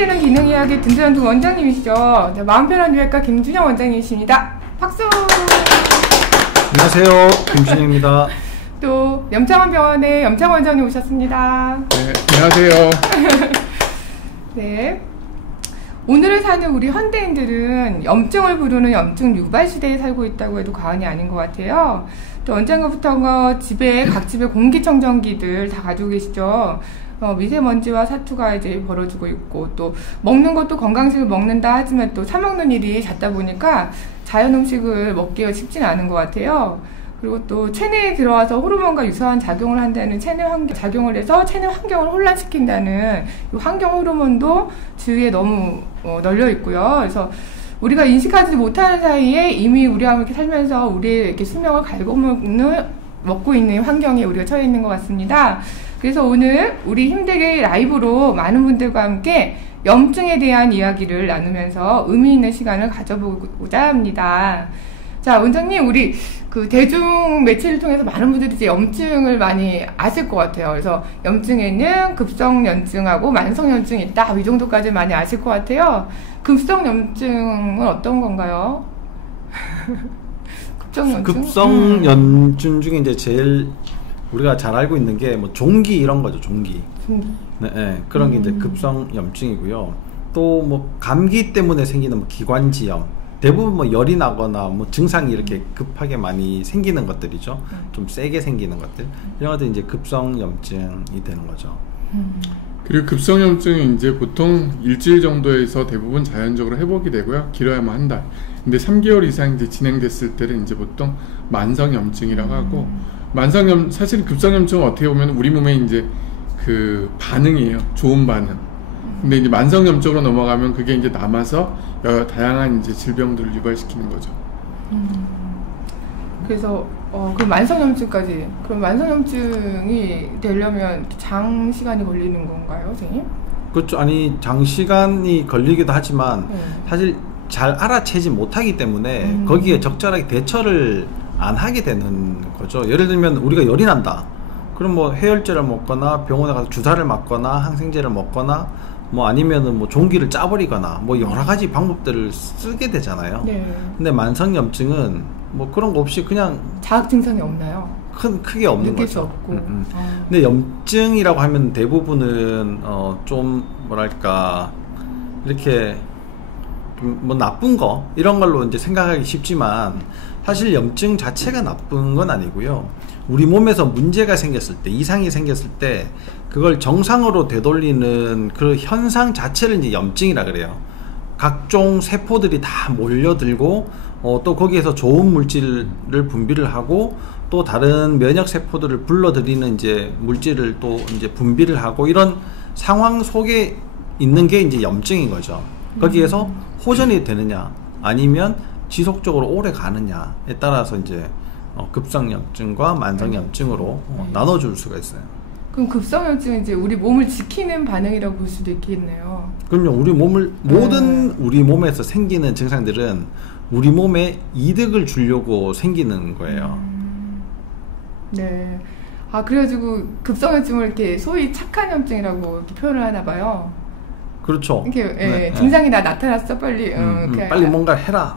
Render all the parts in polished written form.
되는 기능 이야기 든든한 원장님이시죠. 마음 편한 유해과 김준영 원장님이십니다. 박수! 안녕하세요. 김준영입니다. 또 염창원 병원의 염창 원장님 오셨습니다. 네, 안녕하세요. 네. 오늘을 사는 우리 현대인들은 염증을 부르는 염증 유발 시대에 살고 있다고 해도 과언이 아닌 것 같아요. 또 언젠가부터 집에 각 집에 공기청정기들 다 가지고 계시죠. 미세먼지와 사투가 이제 벌어지고 있고, 또 먹는 것도 건강식을 먹는다 하지만 또 사 먹는 일이 잦다 보니까 자연 음식을 먹기가 쉽지는 않은 것 같아요. 그리고 또 체내에 들어와서 호르몬과 유사한 작용을 한다는 체내 환경, 작용을 해서 체내 환경을 혼란시킨다는 이 환경 호르몬도 주위에 너무 널려 있고요. 그래서 우리가 인식하지 못하는 사이에 이미 우리와 함께 살면서 우리의 이렇게 수명을 갉아먹고 있는 환경에 우리가 처해 있는 것 같습니다. 그래서 오늘 우리 힘들게 라이브로 많은 분들과 함께 염증에 대한 이야기를 나누면서 의미 있는 시간을 가져보고자 합니다. 자, 원장님, 우리 그 대중 매체를 통해서 많은 분들이 이제 염증을 많이 아실 것 같아요. 그래서 염증에는 급성염증하고 만성염증이 있다. 이 정도까지 많이 아실 것 같아요. 급성염증은 어떤 건가요? 급성염증 중에 이제 제일 우리가 잘 알고 있는 게 뭐 종기 이런 거죠. 종기. 네, 네. 그런 게 이제 급성염증이고요. 또 뭐 감기 때문에 생기는 뭐 기관지염. 대부분 뭐 열이 나거나 뭐 증상이 이렇게 급하게 많이 생기는 것들이죠. 좀 세게 생기는 것들. 이런 것들이 이제 급성염증이 되는 거죠. 그리고 급성염증은 이제 보통 일주일 정도에서 대부분 자연적으로 회복이 되고요. 길어야만 한 달. 근데 3개월 이상 이제 진행됐을 때는 이제 보통 만성염증이라고 하고, 사실 급성염증은 어떻게 보면 우리 몸에 이제 그 반응이에요. 좋은 반응. 근데 이제 만성염증으로 넘어가면 그게 이제 남아서 다양한 이제 질병들을 유발시키는 거죠. 그래서 그 만성염증까지, 그럼 만성염증이 되려면 장시간이 걸리는 건가요, 선생님? 그렇죠. 아니, 장시간이 걸리기도 하지만 사실 잘 알아채지 못하기 때문에 거기에 적절하게 대처를 안 하게 되는 거죠. 예를 들면 우리가 열이 난다. 그럼 뭐 해열제를 먹거나 병원에 가서 주사를 맞거나 항생제를 먹거나 뭐 아니면은 뭐 종기를 짜버리거나 뭐 여러 가지 방법들을 쓰게 되잖아요. 네. 근데 만성염증은 뭐 그런 거 없이 그냥 자극 증상이 없나요? 크게 없는 느낄 거죠. 수 없고. 근데 염증이라고 하면 대부분은 좀 뭐랄까 이렇게 뭐 나쁜 거 이런 걸로 이제 생각하기 쉽지만 사실 염증 자체가 나쁜 건 아니고요. 우리 몸에서 문제가 생겼을 때, 이상이 생겼을 때 그걸 정상으로 되돌리는 그 현상 자체를 이제 염증이라 그래요. 각종 세포들이 다 몰려들고 또 거기에서 좋은 물질을 분비를 하고 또 다른 면역 세포들을 불러들이는 이제 물질을 또 이제 분비를 하고 이런 상황 속에 있는 게 이제 염증인 거죠. 거기에서 호전이 되느냐 아니면 지속적으로 오래 가느냐에 따라서 이제 급성염증과 만성염증으로 나눠줄 수가 있어요. 그럼 급성염증은 이제 우리 몸을 지키는 반응이라고 볼 수도 있겠네요. 그럼요. 우리 몸을 모든 우리 몸에서 생기는 증상들은 우리 몸에 이득을 주려고 생기는 거예요. 네. 아, 그래가지고 급성염증을 이렇게 소위 착한 염증이라고 이렇게 표현을 하나 봐요. 그렇죠. 이렇게 네, 증상이 나타났어 빨리 빨리 뭔가 해라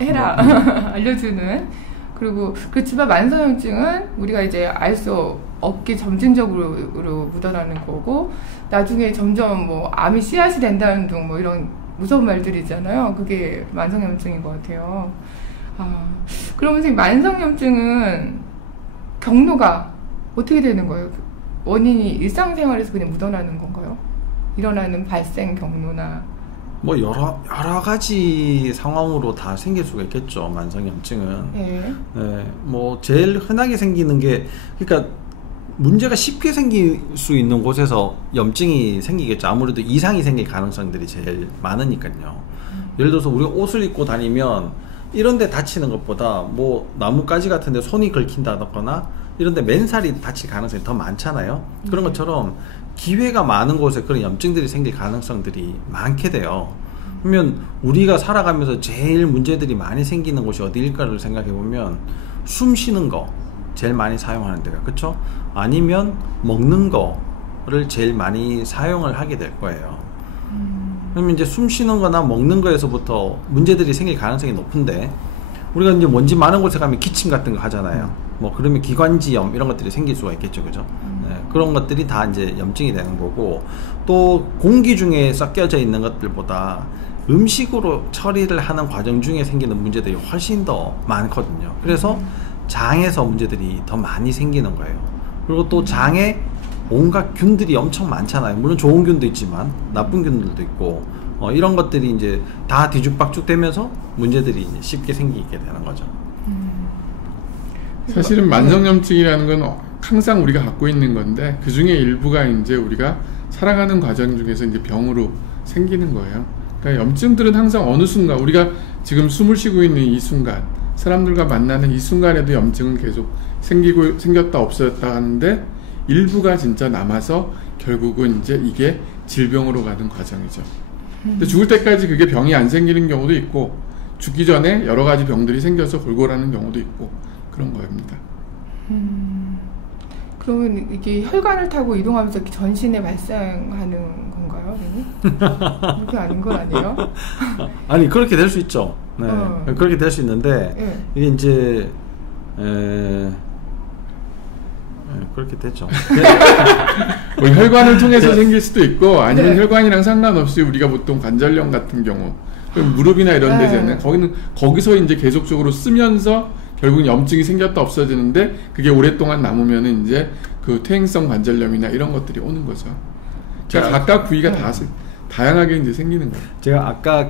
알려주는. 그리고 그렇지만 만성염증은 우리가 이제 알 수 없게 점진적으로 묻어나는 거고 나중에 점점 뭐 암이 씨앗이 된다는 등 뭐 이런 무서운 말들이잖아요. 그게 만성염증인 것 같아요. 그럼 선생님, 만성염증은 경로가 어떻게 되는 거예요? 원인이 일상생활에서 그냥 묻어나는 건가요? 일어나는 발생 경로나 뭐 여러 가지 상황으로 다 생길 수가 있겠죠. 만성염증은. 네, 뭐 제일 흔하게 생기는 게, 그러니까 문제가 쉽게 생길 수 있는 곳에서 염증이 생기겠죠. 아무래도 이상이 생길 가능성들이 제일 많으니까요. 예를 들어서 우리가 옷을 입고 다니면 이런 데 다치는 것보다 뭐 나뭇가지 같은 데 손이 긁힌다거나 이런 데 맨살이 다칠 가능성이 더 많잖아요. 그런 것처럼 기회가 많은 곳에 그런 염증들이 생길 가능성들이 많게 돼요. 그러면 우리가 살아가면서 제일 문제들이 많이 생기는 곳이 어디일까를 생각해 보면 숨 쉬는 거 제일 많이 사용하는 데가, 그쵸? 아니면 먹는 거를 제일 많이 사용을 하게 될 거예요. 그러면 이제 숨 쉬는 거나 먹는 거에서부터 문제들이 생길 가능성이 높은데, 우리가 이제 먼지 많은 곳에 가면 기침 같은 거 하잖아요. 뭐 그러면 기관지염 이런 것들이 생길 수가 있겠죠, 그죠? 네, 그런 것들이 다 이제 염증이 되는 거고, 또 공기 중에 섞여져 있는 것들보다 음식으로 처리를 하는 과정 중에 생기는 문제들이 훨씬 더 많거든요. 그래서 장에서 문제들이 더 많이 생기는 거예요. 그리고 또 장에 온갖 균들이 엄청 많잖아요. 물론 좋은 균도 있지만 나쁜 균들도 있고, 이런 것들이 이제 다 뒤죽박죽 되면서 문제들이 이제 쉽게 생기게 되는 거죠. 사실은 만성염증이라는 건 항상 우리가 갖고 있는 건데, 그 중에 일부가 이제 우리가 살아가는 과정 중에서 이제 병으로 생기는 거예요. 그러니까 염증들은 항상 어느 순간, 우리가 지금 숨을 쉬고 있는 이 순간, 사람들과 만나는 이 순간에도 염증은 계속 생겼다 없어졌다 하는데, 일부가 진짜 남아서 결국은 이제 이게 질병으로 가는 과정이죠. 근데 죽을 때까지 그게 병이 안 생기는 경우도 있고, 죽기 전에 여러 가지 병들이 생겨서 골골하는 경우도 있고, 그런 겁니다. 그러면 이게 혈관을 타고 이동하면서 이렇게 전신에 발생하는 건가요, 선생님? 그게 아닌 건 아니에요? 아니, 그렇게 될 수 있죠. 네. 그렇게 될 수 있는데, 네. 이게 이제, 그렇게 되죠. 뭐 혈관을 통해서 생길 수도 있고, 아니면 네. 혈관이랑 상관없이 우리가 보통 관절염 같은 경우, 무릎이나 이런 데잖아요. 거기서 이제 계속적으로 쓰면서 결국 염증이 생겼다 없어지는데, 그게 오랫동안 남으면은 이제 그 퇴행성 관절염이나 이런 것들이 오는 거죠. 그러니까 각각 부위가 다양하게 이제 생기는 거예요. 제가 아까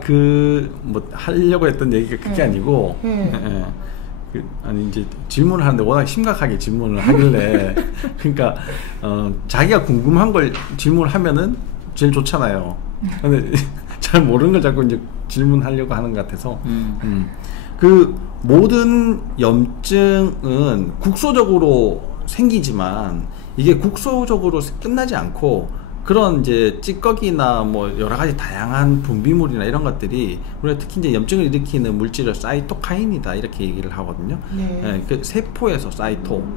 뭐 하려고 했던 얘기가 그게 아니고, 아니 이제 질문을 하는데 워낙 심각하게 질문을 하길래 그러니까 자기가 궁금한 걸 질문을 하면은 제일 좋잖아요. 근데 잘 모르는 걸 자꾸 이제 질문하려고 하는 것 같아서 그 모든 염증은 국소적으로 생기지만 이게 국소적으로 끝나지 않고, 그런 이제 찌꺼기나 뭐 여러 가지 다양한 분비물이나 이런 것들이 우리가 특히 이제 염증을 일으키는 물질을 사이토카인이다 이렇게 얘기를 하거든요. 네, 그 세포에서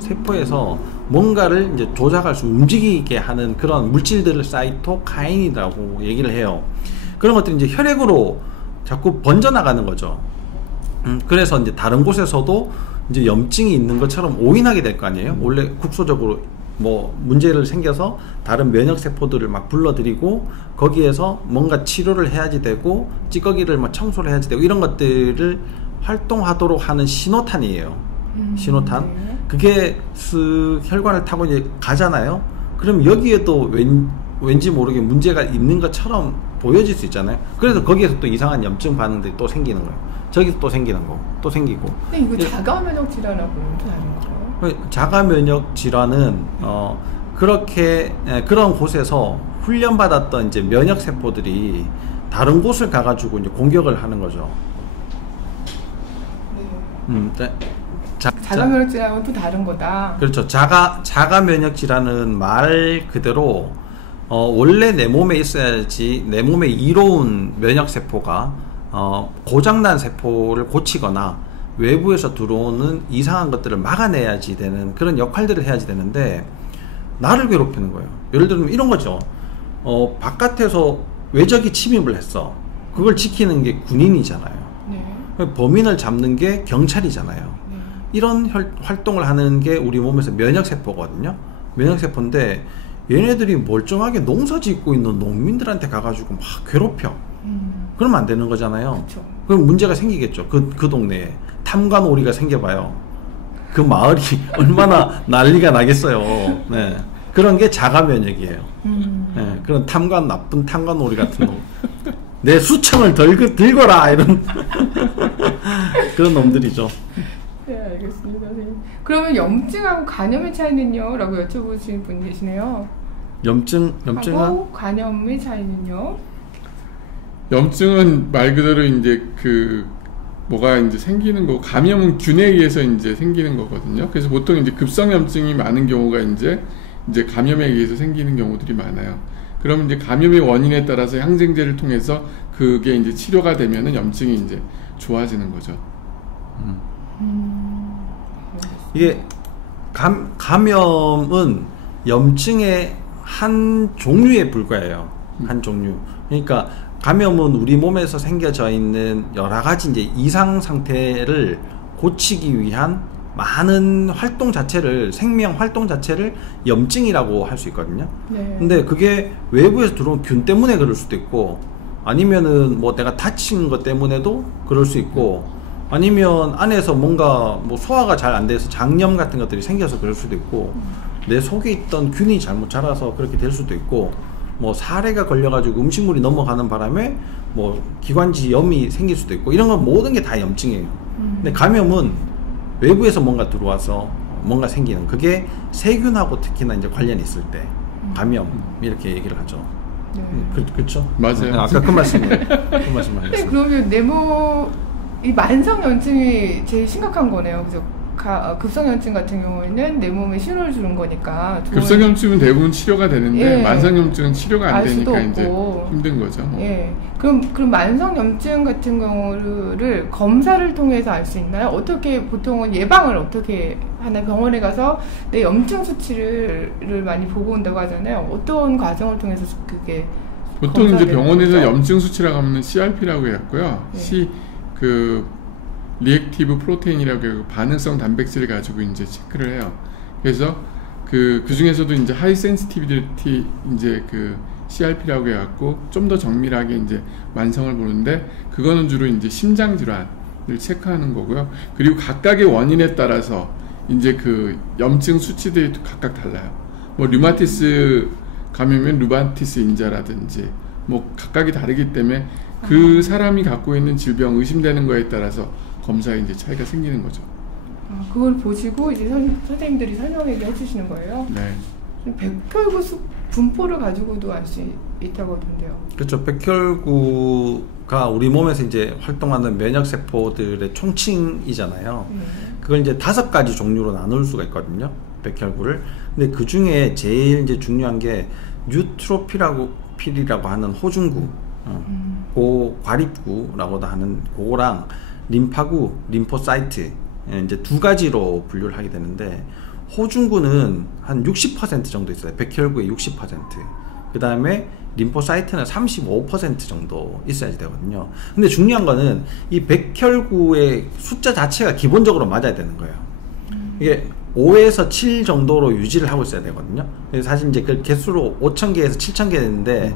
세포에서 뭔가를 이제 조작할 수, 움직이게 하는 그런 물질들을 사이토카인이라고 얘기를 해요. 그런 것들이 이제 혈액으로 자꾸 번져나가는 거죠. 그래서 이제 다른 곳에서도 이제 염증이 있는 것처럼 오인하게 될 거 아니에요. 원래 국소적으로 뭐 문제를 생겨서 다른 면역 세포들을 막 불러들이고, 거기에서 뭔가 치료를 해야지 되고, 찌꺼기를 막 청소를 해야지 되고, 이런 것들을 활동하도록 하는 신호탄이에요. 신호탄. 그게 혈관을 타고 이제 가잖아요. 그럼 여기에도 왠지 모르게 문제가 있는 것처럼 보여질 수 있잖아요. 그래서 거기에서 또 이상한 염증 반응들이 또 생기는 거예요. 저기서 또 생기는 거, 또 생기고. 근데 이거 자가 면역 질환하고는 또 다른 거예요? 자가 면역 질환은 그렇게 그런 곳에서 훈련받았던 이제 면역 세포들이 다른 곳을 가가지고 이제 공격을 하는 거죠. 자가 면역 질환은 또 다른 거다. 그렇죠. 자가 면역 질환은 말 그대로 원래 내 몸에 있어야지, 내 몸에 이로운 면역 세포가 고장난 세포를 고치거나 외부에서 들어오는 이상한 것들을 막아내야지 되는 그런 역할들을 해야지 되는데, 나를 괴롭히는 거예요. 예를 들면 이런 거죠. 바깥에서 외적이 침입을 했어. 그걸 지키는 게 군인이잖아요. 네. 범인을 잡는 게 경찰이잖아요. 네. 이런 활동을 하는 게 우리 몸에서 면역세포거든요. 면역세포인데, 얘네들이 멀쩡하게 농사 짓고 있는 농민들한테 가가지고 막 괴롭혀. 그러면 안 되는 거잖아요. 그쵸. 그럼 문제가 생기겠죠. 그 동네에 탐관오리가 생겨봐요. 그 마을이 얼마나 난리가 나겠어요. 네. 그런 게 자가 면역이에요. 네. 그런 나쁜 탐관오리 같은 놈. 내 수청을 들거라 이런 그런 놈들이죠. 네, 알겠습니다, 선생님. 그러면 염증하고 간염의 차이는요? 라고 여쭤보신 분 계시네요. 염증은? 간염의 차이는요? 염증은 말 그대로 이제 뭐가 이제 생기는 거, 감염은 균에 의해서 이제 생기는 거거든요. 그래서 보통 이제 급성염증이 많은 경우가 이제 감염에 의해서 생기는 경우들이 많아요. 그러면 이제 감염의 원인에 따라서 항생제를 통해서 그게 이제 치료가 되면은 염증이 이제 좋아지는 거죠. 이게 감염은 염증의 한 종류에 불과해요. 한 종류. 그러니까 감염은 우리 몸에서 생겨져 있는 여러 가지 이제 이상 상태를 고치기 위한 많은 활동 자체를, 생명 활동 자체를 염증이라고 할 수 있거든요. 네. 근데 그게 외부에서 들어온 균 때문에 그럴 수도 있고, 아니면은 뭐 내가 다친 것 때문에도 그럴 수 있고, 아니면 안에서 뭔가 뭐 소화가 잘 안 돼서 장염 같은 것들이 생겨서 그럴 수도 있고, 내 속에 있던 균이 잘못 자라서 그렇게 될 수도 있고, 뭐 사례가 걸려가지고 음식물이 넘어가는 바람에 뭐 기관지염이 생길 수도 있고, 이런 건 모든 게 다 염증이에요. 근데 감염은 외부에서 뭔가 들어와서 뭔가 생기는, 그게 세균하고 특히나 이제 관련이 있을 때 감염 이렇게 얘기를 하죠. 네. 그렇죠? 맞아요. 아까 그 말씀을 하셨어요. 그러면 이 만성염증이 제일 심각한 거네요. 그죠? 급성염증 같은 경우에는 내 몸에 신호를 주는 거니까. 급성염증은 대부분 치료가 되는데 예. 만성염증은 치료가 안 알 수도 되니까 이제 없고. 힘든 거죠. 예. 그럼 만성염증 같은 경우를 검사를 통해서 알 수 있나요? 어떻게 보통은 예방을 어떻게 하나, 병원에 가서 내 염증 수치를 많이 보고 온다고 하잖아요. 어떤 과정을 통해서 그게 보통 이제 병원에서 거죠? 염증 수치라고 하면 CRP라고 해갖고요. 네. 리액티브 프로테인이라고 해서 반응성 단백질을 가지고 이제 체크를 해요. 그래서 그 중에서도 이제 하이 센시티비티 이제 CRP라고 해갖고 좀 더 정밀하게 이제 만성을 보는데, 그거는 주로 이제 심장 질환을 체크하는 거고요. 그리고 각각의 원인에 따라서 이제 염증 수치들이 각각 달라요. 뭐 류마티스 감염은 류마티스 인자라든지 뭐 각각이 다르기 때문에 그 사람이 갖고 있는 질병 의심되는 거에 따라서 검사에 이제 차이가 생기는 거죠. 그걸 보시고 이제 선생님들이 설명을 해주시는 거예요? 네. 백혈구 분포를 가지고도 알 수 있다고 하던데요. 그렇죠. 백혈구가 우리 몸에서 이제 활동하는 면역세포들의 총칭이잖아요. 그걸 이제 5가지 종류로 나눌 수가 있거든요. 백혈구를. 근데 그 중에 제일 이제 중요한 게 뉴트로필이라고 하는 호중구, 고과립구라고도 하는 그거랑 림파구, 림포사이트, 이제 2가지로 분류를 하게 되는데, 호중구는 한 60% 정도 있어요. 백혈구의 60%. 그 다음에 림포사이트는 35% 정도 있어야지 되거든요. 근데 중요한 거는 이 백혈구의 숫자 자체가 기본적으로 맞아야 되는 거예요. 이게 5에서 7 정도로 유지를 하고 있어야 되거든요. 그래서 사실 이제 그 개수로 5,000개에서 7,000개 되는데,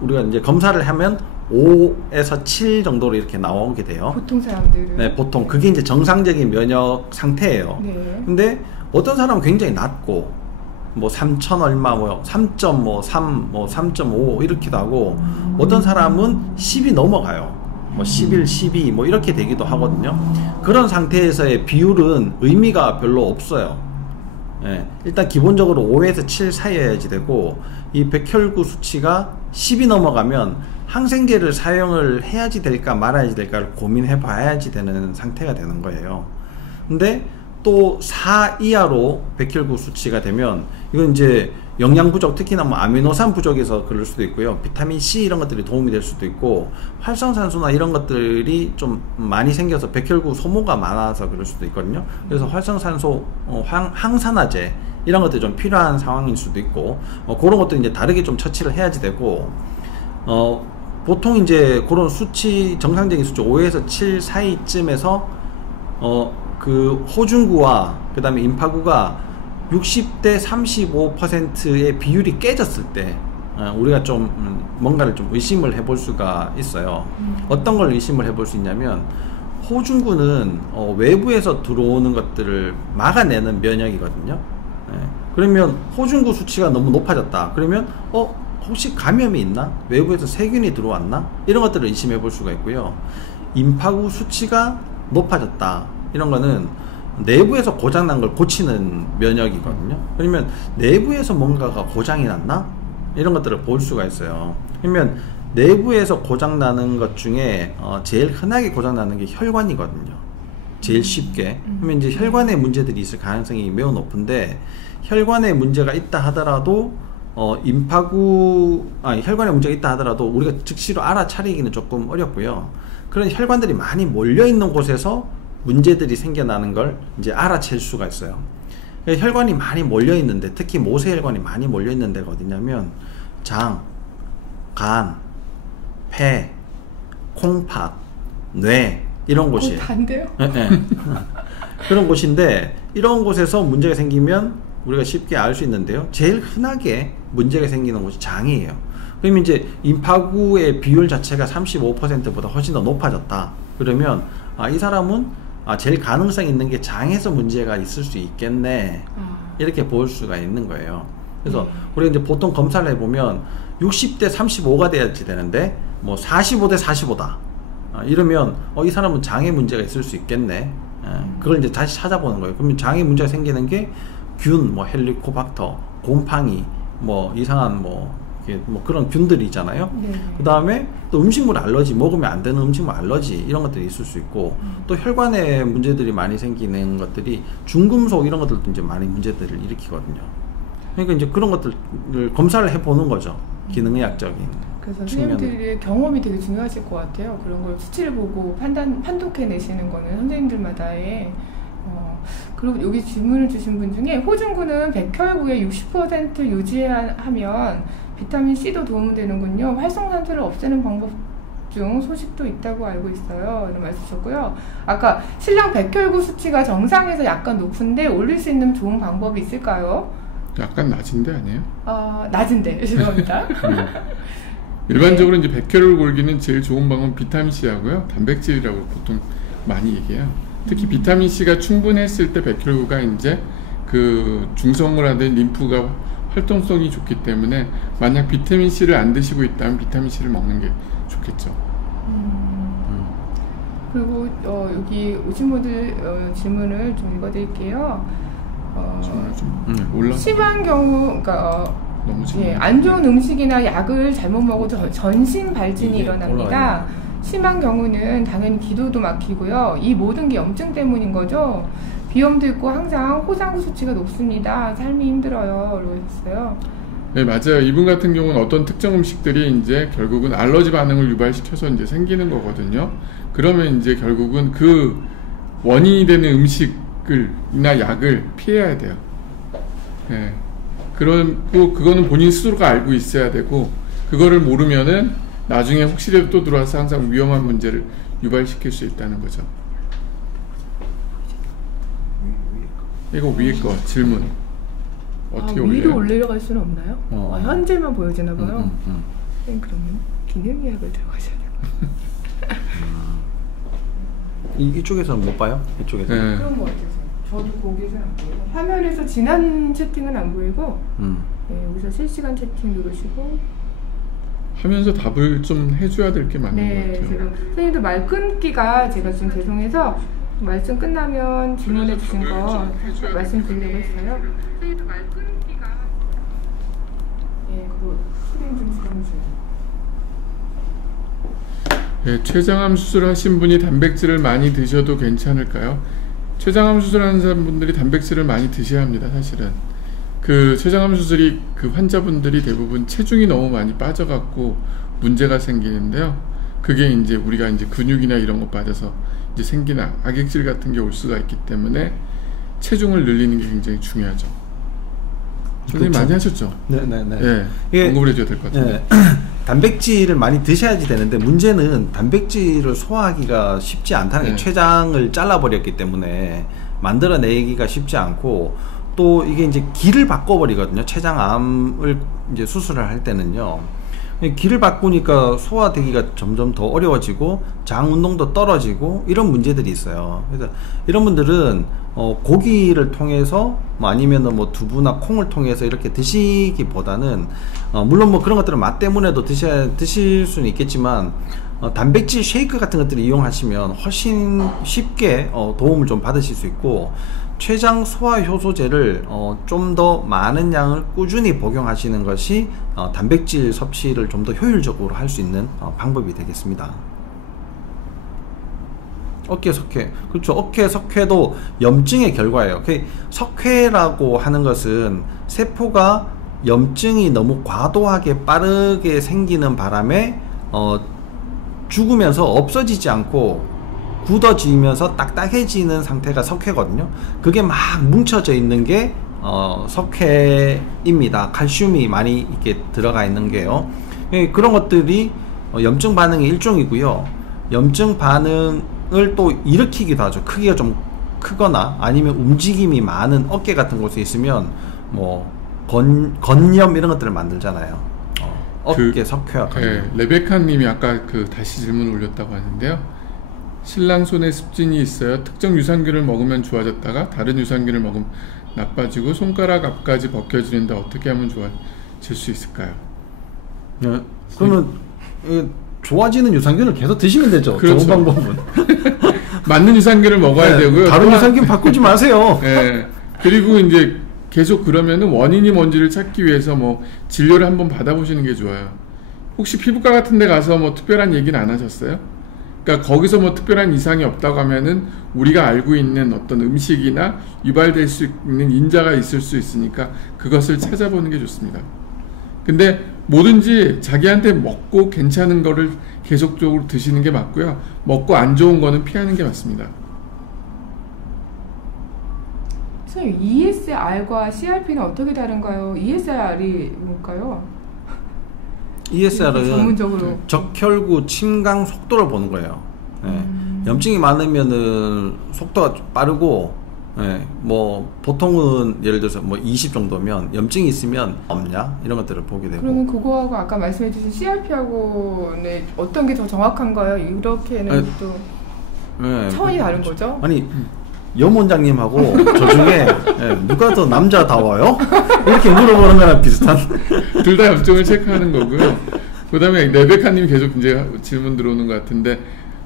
우리가 이제 검사를 하면 5에서 7 정도로 이렇게 나오게 돼요. 보통 사람들은. 네, 보통 그게 이제 정상적인 면역 상태예요. 네. 근데 어떤 사람은 굉장히 낮고, 뭐 3,000 얼마, 뭐 3.3, 뭐 3.5 이렇게도 하고, 어떤 사람은 10이 넘어가요. 뭐 11, 12 뭐 이렇게 되기도 하거든요. 그런 상태에서의 비율은 의미가 별로 없어요. 예, 일단 기본적으로 5에서 7 사이여야지 되고, 이 백혈구 수치가 10이 넘어가면 항생제를 사용을 해야지 될까 말아야지 될까를 고민해 봐야지 되는 상태가 되는 거예요. 근데 또 4 이하로 백혈구 수치가 되면 이건 이제 영양 부족, 특히나 뭐 아미노산 부족에서 그럴 수도 있고요. 비타민 C 이런 것들이 도움이 될 수도 있고, 활성산소나 이런 것들이 좀 많이 생겨서 백혈구 소모가 많아서 그럴 수도 있거든요. 그래서 활성산소, 항산화제 이런 것들이 좀 필요한 상황일 수도 있고, 그런 것들 이제 다르게 좀 처치를 해야지 되고, 보통 이제 그런 수치, 정상적인 수치 5에서 7 사이쯤에서 그 호중구와 그 다음에 임파구가 60대 35%의 비율이 깨졌을 때 우리가 좀 뭔가를 좀 의심을 해볼 수가 있어요. 어떤 걸 의심을 해볼 수 있냐면, 호중구는 외부에서 들어오는 것들을 막아내는 면역이거든요. 그러면 호중구 수치가 너무 높아졌다. 그러면 혹시 감염이 있나? 외부에서 세균이 들어왔나? 이런 것들을 의심해 볼 수가 있고요. 임파구 수치가 높아졌다. 이런 거는 내부에서 고장난 걸 고치는 면역이거든요. 그러면 내부에서 뭔가가 고장이 났나? 이런 것들을 볼 수가 있어요. 그러면 내부에서 고장나는 것 중에 제일 흔하게 고장나는 게 혈관이거든요. 제일 쉽게. 그러면 이제 혈관에 문제들이 있을 가능성이 매우 높은데, 혈관에 문제가 있다 하더라도 혈관에 문제가 있다 하더라도 우리가 즉시로 알아차리기는 조금 어렵고요. 그런 혈관들이 많이 몰려있는 곳에서 문제들이 생겨나는 걸 이제 알아챌 수가 있어요. 혈관이 많이 몰려있는데, 특히 모세혈관이 많이 몰려있는 데가 어디냐면 장, 간, 폐, 콩팥, 뇌 이런 곳이 단데요? 네. 그런 곳인데 이런 곳에서 문제가 생기면 우리가 쉽게 알 수 있는데요. 제일 흔하게 문제가 생기는 곳이 장이에요. 그러면 이제 임파구의 비율 자체가 35%보다 훨씬 더 높아졌다. 그러면 이 사람은 제일 가능성 있는 게 장에서 문제가 있을 수 있겠네. 이렇게 볼 수가 있는 거예요. 그래서 우리가 이제 보통 검사를 해보면 60대 35가 돼야지 되는데 뭐 45대 45다. 이러면 이 사람은 장에 문제가 있을 수 있겠네. 그걸 이제 다시 찾아보는 거예요. 그러면 장에 문제가 생기는 게 균, 뭐 헬리코박터, 곰팡이, 뭐 이상한 뭐 그런 균들이 있잖아요. 그 다음에 또 음식물 알러지, 먹으면 안 되는 음식물 알러지 이런 것들이 있을 수 있고 또 혈관에 문제들이 많이 생기는 것들이 중금속 이런 것들도 이제 많이 문제들을 일으키거든요. 그러니까 이제 그런 것들을 검사를 해보는 거죠. 기능의학적인. 그래서 선생님들의 경험이 되게 중요하실 것 같아요. 그런 걸 수치를 보고 판독해내시는 거는 선생님들마다의 그리고 여기 질문을 주신 분 중에 호중구는 백혈구의 60% 유지하면 비타민C도 도움되는군요. 활성산소를 없애는 방법 중 소식도 있다고 알고 있어요. 이런 말씀 주셨고요. 아까 신랑 백혈구 수치가 정상에서 약간 높은데 올릴 수 있는 좋은 방법이 있을까요? 약간 낮은데 아니에요? 낮은데 죄송합니다. 일반적으로 이제 백혈을 골기는 제일 좋은 방법은 비타민C 하고요. 단백질이라고 보통 많이 얘기해요. 특히 비타민C가 충분했을 때 백혈구가 이제 그 중성물화된 림프가 활동성이 좋기 때문에 만약 비타민C를 안 드시고 있다면 비타민C를 먹는 게 좋겠죠. 그리고 여기 오신 분들 질문을 좀 읽어드릴게요. 심한 경우, 그러니까 안 좋은 음식이나 약을 잘못 먹어도 전신 발진이 일어납니다. 심한 경우는 당연히 기도도 막히고요. 이 모든 게 염증 때문인 거죠. 비염도 있고 항상 호장구 수치가 높습니다. 삶이 힘들어요. 라고 했어요. 네, 맞아요. 이분 같은 경우는 어떤 특정 음식들이 이제 결국은 알러지 반응을 유발시켜서 이제 생기는 거거든요. 그러면 이제 결국은 그 원인이 되는 음식이나 약을 피해야 돼요. 네. 그리고 그거는 본인 스스로가 알고 있어야 되고, 그거를 모르면은 나중에 혹시라도 또 들어와서 항상 위험한 문제를 유발시킬 수 있다는 거죠. 이거 위에 거 질문 어떻게 올려요? 위로 올려갈 수는 없나요? 현재만 보여지나 봐요. 그러면 기능의학을 들어가셔야 돼요. 이쪽에서는 못 봐요? 이쪽에서? 네. 그런 거 같아서 저도 거기서는 안 보여요. 화면에서 지난 채팅은 안 보이고 네, 여기서 실시간 채팅 누르시고 하면서 답을 좀 해줘야 될 게 많은 것 같아요. 제가 선생님도 말 끊기가 제가 좀 죄송해서 말씀 끝나면 질문해 주신 거 말씀드리려고 했어요. 선생님도 말 끊기가 그거 수행 좀 줄여주세요. 췌장암 수술하신 분이 단백질을 많이 드셔도 괜찮을까요? 췌장암 수술하는 분들이 단백질을 많이 드셔야 합니다. 사실은 그 췌장암 수술이 그 환자분들이 대부분 체중이 너무 많이 빠져갖고 문제가 생기는데요. 그게 이제 우리가 이제 근육이나 이런 거 빠져서 이제 생기는 악액질 같은 게 올 수가 있기 때문에 체중을 늘리는 게 굉장히 중요하죠. 선생님 많이 하셨죠? 네네네. 예, 언급을 해줘야 될 것 같은데. 단백질을 많이 드셔야지 되는데 문제는 단백질을 소화하기가 쉽지 않다는 게 췌장을 잘라버렸기 때문에 만들어내기가 쉽지 않고 또 이게 이제 기를 바꿔버리거든요. 췌장암을 이제 수술을 할 때는요. 기를 바꾸니까 소화되기가 점점 더 어려워지고 장 운동도 떨어지고 이런 문제들이 있어요. 그래서 이런 분들은 고기를 통해서 뭐 아니면은 뭐 두부나 콩을 통해서 이렇게 드시기보다는 물론 뭐 그런 것들은 맛 때문에도 드실 수는 있겠지만 단백질 쉐이크 같은 것들을 이용하시면 훨씬 쉽게 도움을 좀 받으실 수 있고 췌장 소화 효소제를 좀 더 많은 양을 꾸준히 복용하시는 것이 단백질 섭취를 좀 더 효율적으로 할 수 있는 방법이 되겠습니다. 어깨 석회, 그렇죠. 어깨 석회도 염증의 결과예요. 석회라고 하는 것은 세포가 염증이 너무 과도하게 빠르게 생기는 바람에 죽으면서 없어지지 않고 굳어지면서 딱딱해지는 상태가 석회거든요. 그게 막 뭉쳐져 있는 게 석회입니다. 칼슘이 많이 이렇게 들어가 있는 게요. 그런 것들이 염증 반응의 일종이고요. 염증 반응을 또 일으키기도 하죠. 크기가 좀 크거나 아니면 움직임이 많은 어깨 같은 곳에 있으면 뭐 건염 이런 것들을 만들잖아요. 어깨 석회와 네, 레베카님이 아까 다시 질문 올렸다고 하는데요. 신랑 손에 습진이 있어요. 특정 유산균을 먹으면 좋아졌다가 다른 유산균을 먹으면 나빠지고 손가락 앞까지 벗겨지는데 어떻게 하면 좋아질 수 있을까요? 네, 그러면 좋아지는 유산균을 계속 드시면 되죠. 그렇죠. 좋은 방법은. 맞는 유산균을 먹어야 되고요. 다른 유산균 바꾸지 마세요. 네. 그리고 이제 계속 그러면은 원인이 뭔지를 찾기 위해서 뭐 진료를 한번 받아보시는 게 좋아요. 혹시 피부과 같은 데 가서 뭐 특별한 얘기는 안 하셨어요? 그러니까 거기서 뭐 특별한 이상이 없다고 하면은 우리가 알고 있는 어떤 음식이나 유발될 수 있는 인자가 있을 수 있으니까 그것을 찾아보는 게 좋습니다. 근데 뭐든지 자기한테 먹고 괜찮은 거를 계속적으로 드시는 게 맞고요. 먹고 안 좋은 거는 피하는 게 맞습니다. 선생님, ESR과 CRP는 어떻게 다른가요? ESR이 뭘까요? ESR은 전문적으로 적혈구 침강 속도를 보는 거예요. 네. 염증이 많으면은 속도가 빠르고, 네. 뭐 보통은 예를 들어서 뭐 20 정도면 염증이 있으면 없냐 이런 것들을 보게 되고. 그러면 그거하고 아까 말씀해주신 CRP하고는 어떤 게 더 정확한가요? 이렇게는 또 네. 차원이 다른 거죠? 아니 염 원장님하고 저 중에 누가 더 남자다워요? 이렇게 물어보는 거랑 비슷한. 둘 다 염증을 체크하는 거고요. 그 다음에 레베카님 계속 이제 질문 들어오는 것 같은데,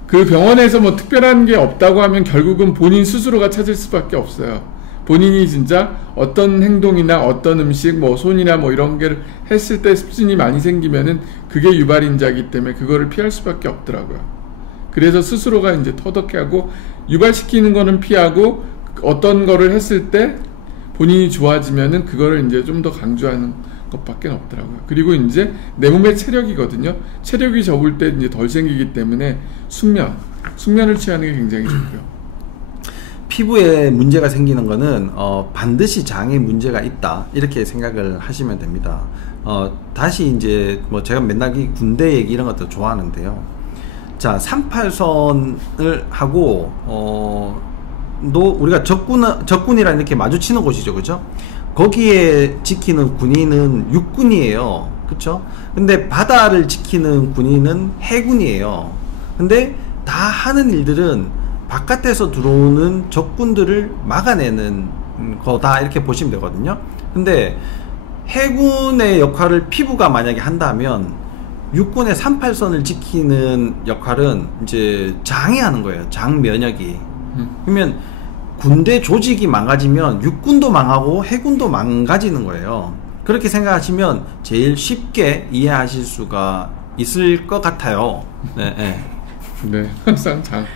그 병원에서 뭐 특별한 게 없다고 하면 결국은 본인 스스로가 찾을 수밖에 없어요. 본인이 진짜 어떤 행동이나 어떤 음식, 뭐 손이나 뭐 이런 게 했을 때 습진이 많이 생기면은 그게 유발인자이기 때문에 그거를 피할 수밖에 없더라고요. 그래서 스스로가 이제 터득해 하고, 유발시키는 거는 피하고 어떤 거를 했을 때 본인이 좋아지면은 그거를 이제 좀 더 강조하는 것밖에 없더라고요. 그리고 이제 내 몸의 체력이거든요. 체력이 적을 때 이제 덜 생기기 때문에 숙면을 취하는 게 굉장히 좋고요. 피부에 문제가 생기는 거는 반드시 장에 문제가 있다 이렇게 생각을 하시면 됩니다. 다시 이제 뭐 제가 맨날 군대 얘기 이런 것도 좋아하는데요. 자, 38선을 하고 우리가 적군이랑 이렇게 마주치는 곳이죠, 그죠? 거기에 지키는 군인은 육군이에요, 그쵸? 근데 바다를 지키는 군인은 해군이에요. 근데 다 하는 일들은 바깥에서 들어오는 적군들을 막아내는 거다 이렇게 보시면 되거든요. 근데 해군의 역할을 피부가 만약에 한다면 육군의 38선을 지키는 역할은 이제 장이 하는 거예요. 장 면역이. 그러면 군대 조직이 망가지면 육군도 망하고 해군도 망가지는 거예요. 그렇게 생각하시면 제일 쉽게 이해하실 수가 있을 것 같아요. 네, 네. 네, 항상 장.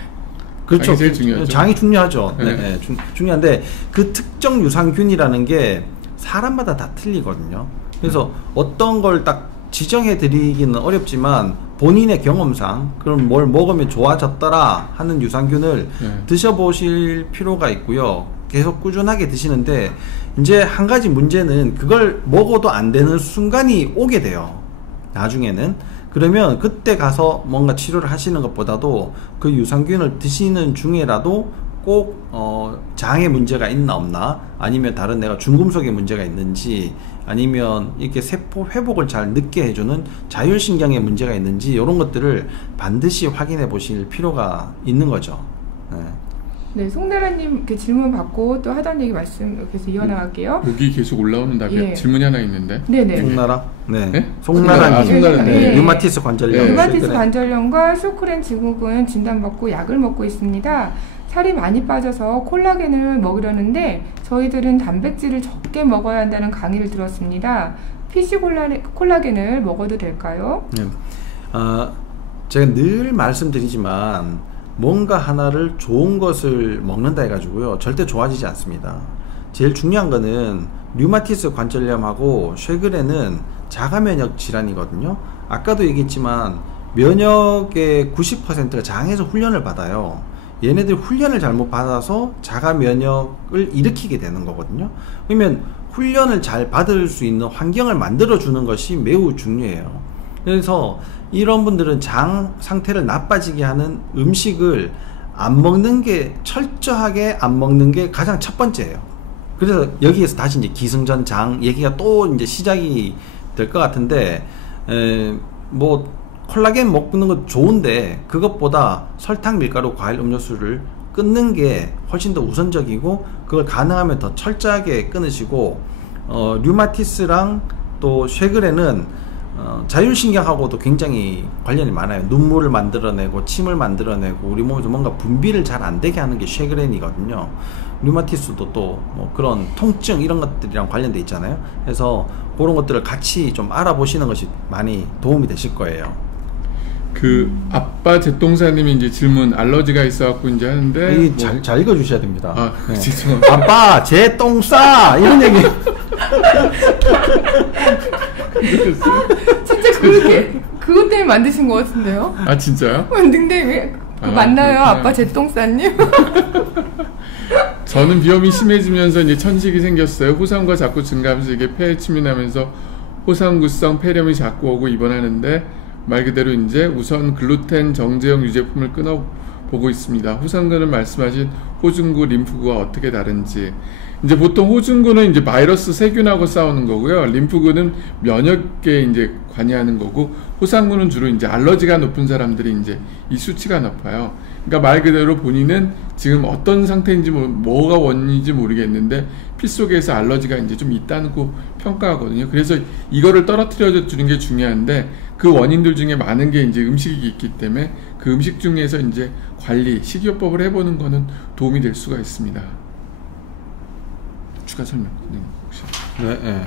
그렇죠. 장이 제일 중요하죠. 장이 중요하죠. 네. 네, 네. 중요한데 그 특정 유산균이라는 게 사람마다 다 틀리거든요. 그래서 어떤 걸 딱 지정해 드리기는 어렵지만 본인의 경험상 그럼 뭘 먹으면 좋아졌더라 하는 유산균을 드셔보실 필요가 있고요. 계속 꾸준하게 드시는데 이제 한 가지 문제는 그걸 먹어도 안 되는 순간이 오게 돼요. 나중에는. 그러면 그때 가서 뭔가 치료를 하시는 것보다도 그 유산균을 드시는 중에라도 꼭 장에 문제가 있나 없나, 아니면 다른 내가 중금속에 문제가 있는지, 아니면 이렇게 세포 회복을 잘 늦게 해주는 자율신경에 문제가 있는지, 이런 것들을 반드시 확인해 보실 필요가 있는 거죠. 네. 네, 송나라님 이렇게 질문 받고 또 하던 얘기 말씀 계속 이어나갈게요. 여기 계속 올라오는 답이 예. 질문이 하나 있는데. 네네. 송나라? 네. 네? 송나라님. 송나라. 네. 류마티스 관절염. 류마티스 관절염과 쇼크렌 증후군 진단받고 약을 먹고 있습니다. 살이 많이 빠져서 콜라겐을 먹으려는데 저희들은 단백질을 적게 먹어야 한다는 강의를 들었습니다. PC 콜라겐을 먹어도 될까요? 네. 제가 늘 말씀드리지만 뭔가 하나를 좋은 것을 먹는다 해가지고요 절대 좋아지지 않습니다. 제일 중요한 거는 류마티스 관절염하고 쉐그레는 자가면역 질환이거든요. 아까도 얘기했지만 면역의 90%가 장에서 훈련을 받아요. 얘네들 훈련을 잘못 받아서 자가면역을 일으키게 되는 거거든요. 그러면 훈련을 잘 받을 수 있는 환경을 만들어 주는 것이 매우 중요해요. 그래서 이런 분들은 장 상태를 나빠지게 하는 음식을 안 먹는 게, 철저하게 안 먹는 게 가장 첫 번째예요. 그래서 여기에서 다시 이제 기승전장 얘기가 또 이제 시작이 될 것 같은데, 뭐 콜라겐 먹는 건 좋은데 그것보다 설탕, 밀가루, 과일, 음료수를 끊는 게 훨씬 더 우선적이고, 그걸 가능하면 더 철저하게 끊으시고, 류마티스랑 또 쉐그레는 자율신경하고도 굉장히 관련이 많아요. 눈물을 만들어내고 침을 만들어내고 우리 몸에서 뭔가 분비를 잘 안 되게 하는 게 쉐그렌이거든요. 류마티스도 또 뭐 그런 통증 이런 것들이랑 관련돼 있잖아요. 그래서 그런 것들을 같이 좀 알아보시는 것이 많이 도움이 되실 거예요. 그 아빠 제똥사님이 이제 질문 알러지가 있어갖고 이제 하는데 이 잘 읽어주셔야 됩니다. 아, 네. 죄송합니다. 아빠 제 똥 싸 이런 얘기. 진짜 그렇게 그것 때문에 만드신 것 같은데요? 아 진짜요? 근데 왜 맞나요? 그렇구나. 아빠 제똥싸님? 저는 비염이 심해지면서 이제 천식이 생겼어요. 호삼과 자꾸 증가하면서 이게 폐에 침이 나면서 호삼구성 폐렴이 자꾸 오고 입원하는데 말 그대로 이제 우선 글루텐 정제형 유제품을 끊어보고 있습니다. 호삼군은 말씀하신 호중구, 림프구와 어떻게 다른지. 이제 보통 호중구는 이제 바이러스 세균하고 싸우는 거고요. 림프구는 면역에 이제 관여하는 거고, 호삼구는 주로 이제 알러지가 높은 사람들이 이제 이 수치가 높아요. 그러니까 말 그대로 본인은 지금 어떤 상태인지 뭐가 원인인지 모르겠는데 피 속에서 알러지가 이제 좀 있다는 거 평가하거든요. 그래서 이거를 떨어뜨려 주는 게 중요한데, 그 원인들 중에 많은 게 이제 음식이 있기 때문에 그 음식 중에서 이제 관리, 식이요법을 해보는 거는 도움이 될 수가 있습니다. 추가 설명 혹시? 네.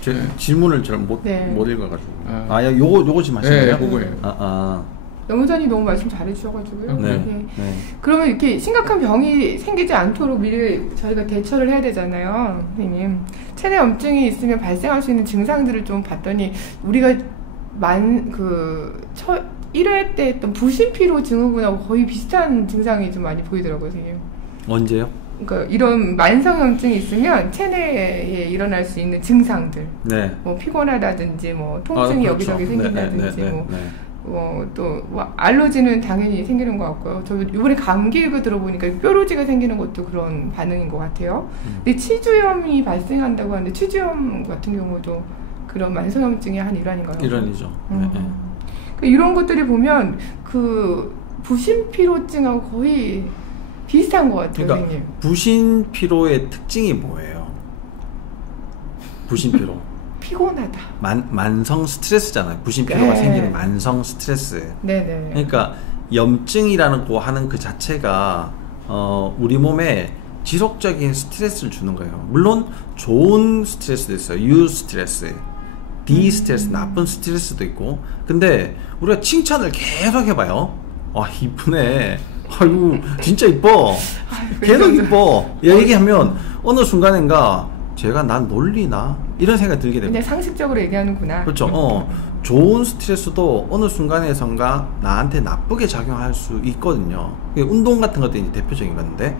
제 네. 질문을 잘 못 읽어가지고. 요거 지금 하시는 거예요? 네, 그거예요. 영우전이 너무 말씀 잘해주셔가지고요. 네. 그러면 이렇게 심각한 병이 생기지 않도록 미리 저희가 대처를 해야 되잖아요, 선생님. 체내 염증이 있으면 발생할 수 있는 증상들을 좀 봤더니 우리가 1회 때 했던 부신피로 증후군하고 거의 비슷한 증상이 좀 많이 보이더라고요, 선생님. 언제요? 그러니까 이런 만성염증이 있으면 체내에 일어날 수 있는 증상들, 네. 뭐 피곤하다든지, 뭐 통증이 그렇죠. 여기저기 생긴다든지, 네. 또 알러지는 당연히 생기는 것 같고요. 저 이번에 감기 얘기 들어보니까 뾰루지가 생기는 것도 그런 반응인 것 같아요. 근데 치주염이 발생한다고 하는데 치주염 같은 경우도 그런 만성염증의 한 일환인가요? 일환이죠. 그러니까 이런 것들이 보면 그 부신피로증하고 거의 비슷한 것 같아요, 그러니까 선생님. 부신피로의 특징이 뭐예요? 부신피로. 피곤하다. 만성 스트레스잖아요. 부신피로가 생기는 만성 스트레스. 네네. 그러니까 염증이라는 거 하는 그 자체가 우리 몸에 지속적인 스트레스를 주는 거예요. 물론 좋은 스트레스도 있어요. 유 스트레스, 디 스트레스, 나쁜 스트레스도 있고. 근데 우리가 칭찬을 계속 해봐요. 이쁘네. 아이고 진짜 이뻐. 계속 이뻐. 얘기하면 어느 순간인가 제가 난 놀리나 이런 생각이 들게 됩니다. 그냥 상식적으로 얘기하는구나. 그렇죠. 좋은 스트레스도 어느 순간에선가 나한테 나쁘게 작용할 수 있거든요. 운동 같은 것도 이제 대표적인 건데,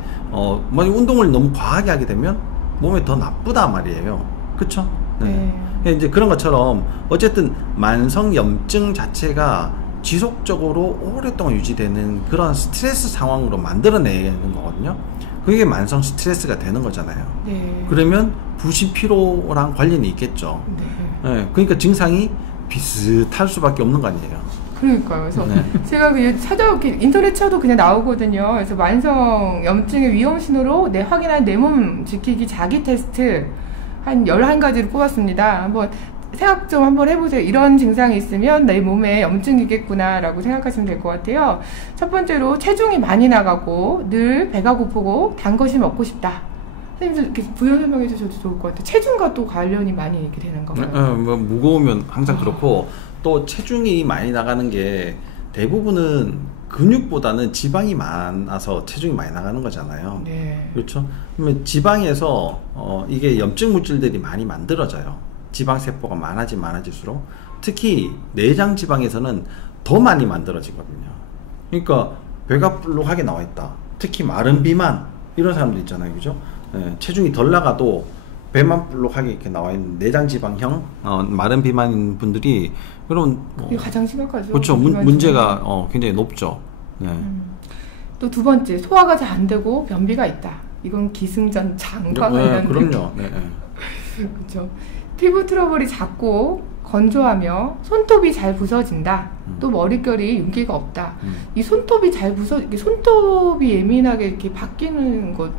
만약 운동을 너무 과하게 하게 되면 몸에 더 나쁘다 말이에요. 그렇죠? 네. 이제 그런 것처럼 어쨌든 만성 염증 자체가 지속적으로 오랫동안 유지되는 그런 스트레스 상황으로 만들어내는 거거든요. 그게 만성 스트레스가 되는 거잖아요. 네. 그러면 부신피로랑 관련이 있겠죠. 네. 그러니까 증상이 비슷할 수밖에 없는 거 아니에요. 그러니까요. 그래서 제가 그냥 인터넷 쳐도 그냥 나오거든요. 그래서 만성 염증의 위험 신호로 확인한 내 몸 지키기 자기 테스트 한 11가지를 뽑았습니다. 한번 생각 좀 한번 해보세요. 이런 증상이 있으면 내 몸에 염증이겠구나 라고 생각하시면 될 것 같아요. 첫 번째로 체중이 많이 나가고 늘 배가 고프고 단 것이 먹고 싶다. 선생님도 이렇게 부연 설명해 주셔도 좋을 것 같아요. 체중과 또 관련이 많이 이렇게 되는가 봐요. 뭐 무거우면 항상 그렇고, 또 체중이 많이 나가는 게 대부분은 근육보다는 지방이 많아서 체중이 많이 나가는 거잖아요. 네. 그렇죠? 그러면 지방에서 이게 염증 물질들이 많이 만들어져요. 지방세포가 많아질수록 특히 내장 지방에서는 더 많이 만들어지거든요. 그러니까 배가 불룩하게 나와 있다. 특히 마른 비만 이런 사람들 있잖아요. 그죠? 체중이 덜 나가도 배만불룩하게 이렇게 나와 있는 내장 지방형 마른 비만인 분들이 그럼 이게 가장 심각하죠. 그렇죠. 문제가 굉장히 높죠. 네. 또 두 번째, 소화가 잘 안 되고 변비가 있다. 이건 기승전장과 관련된. 그럼요. 네. 그렇죠. 피부 트러블이 작고 건조하며 손톱이 잘 부서진다. 또 머릿결이 윤기가 없다. 이 손톱이 손톱이 예민하게 이렇게 바뀌는 것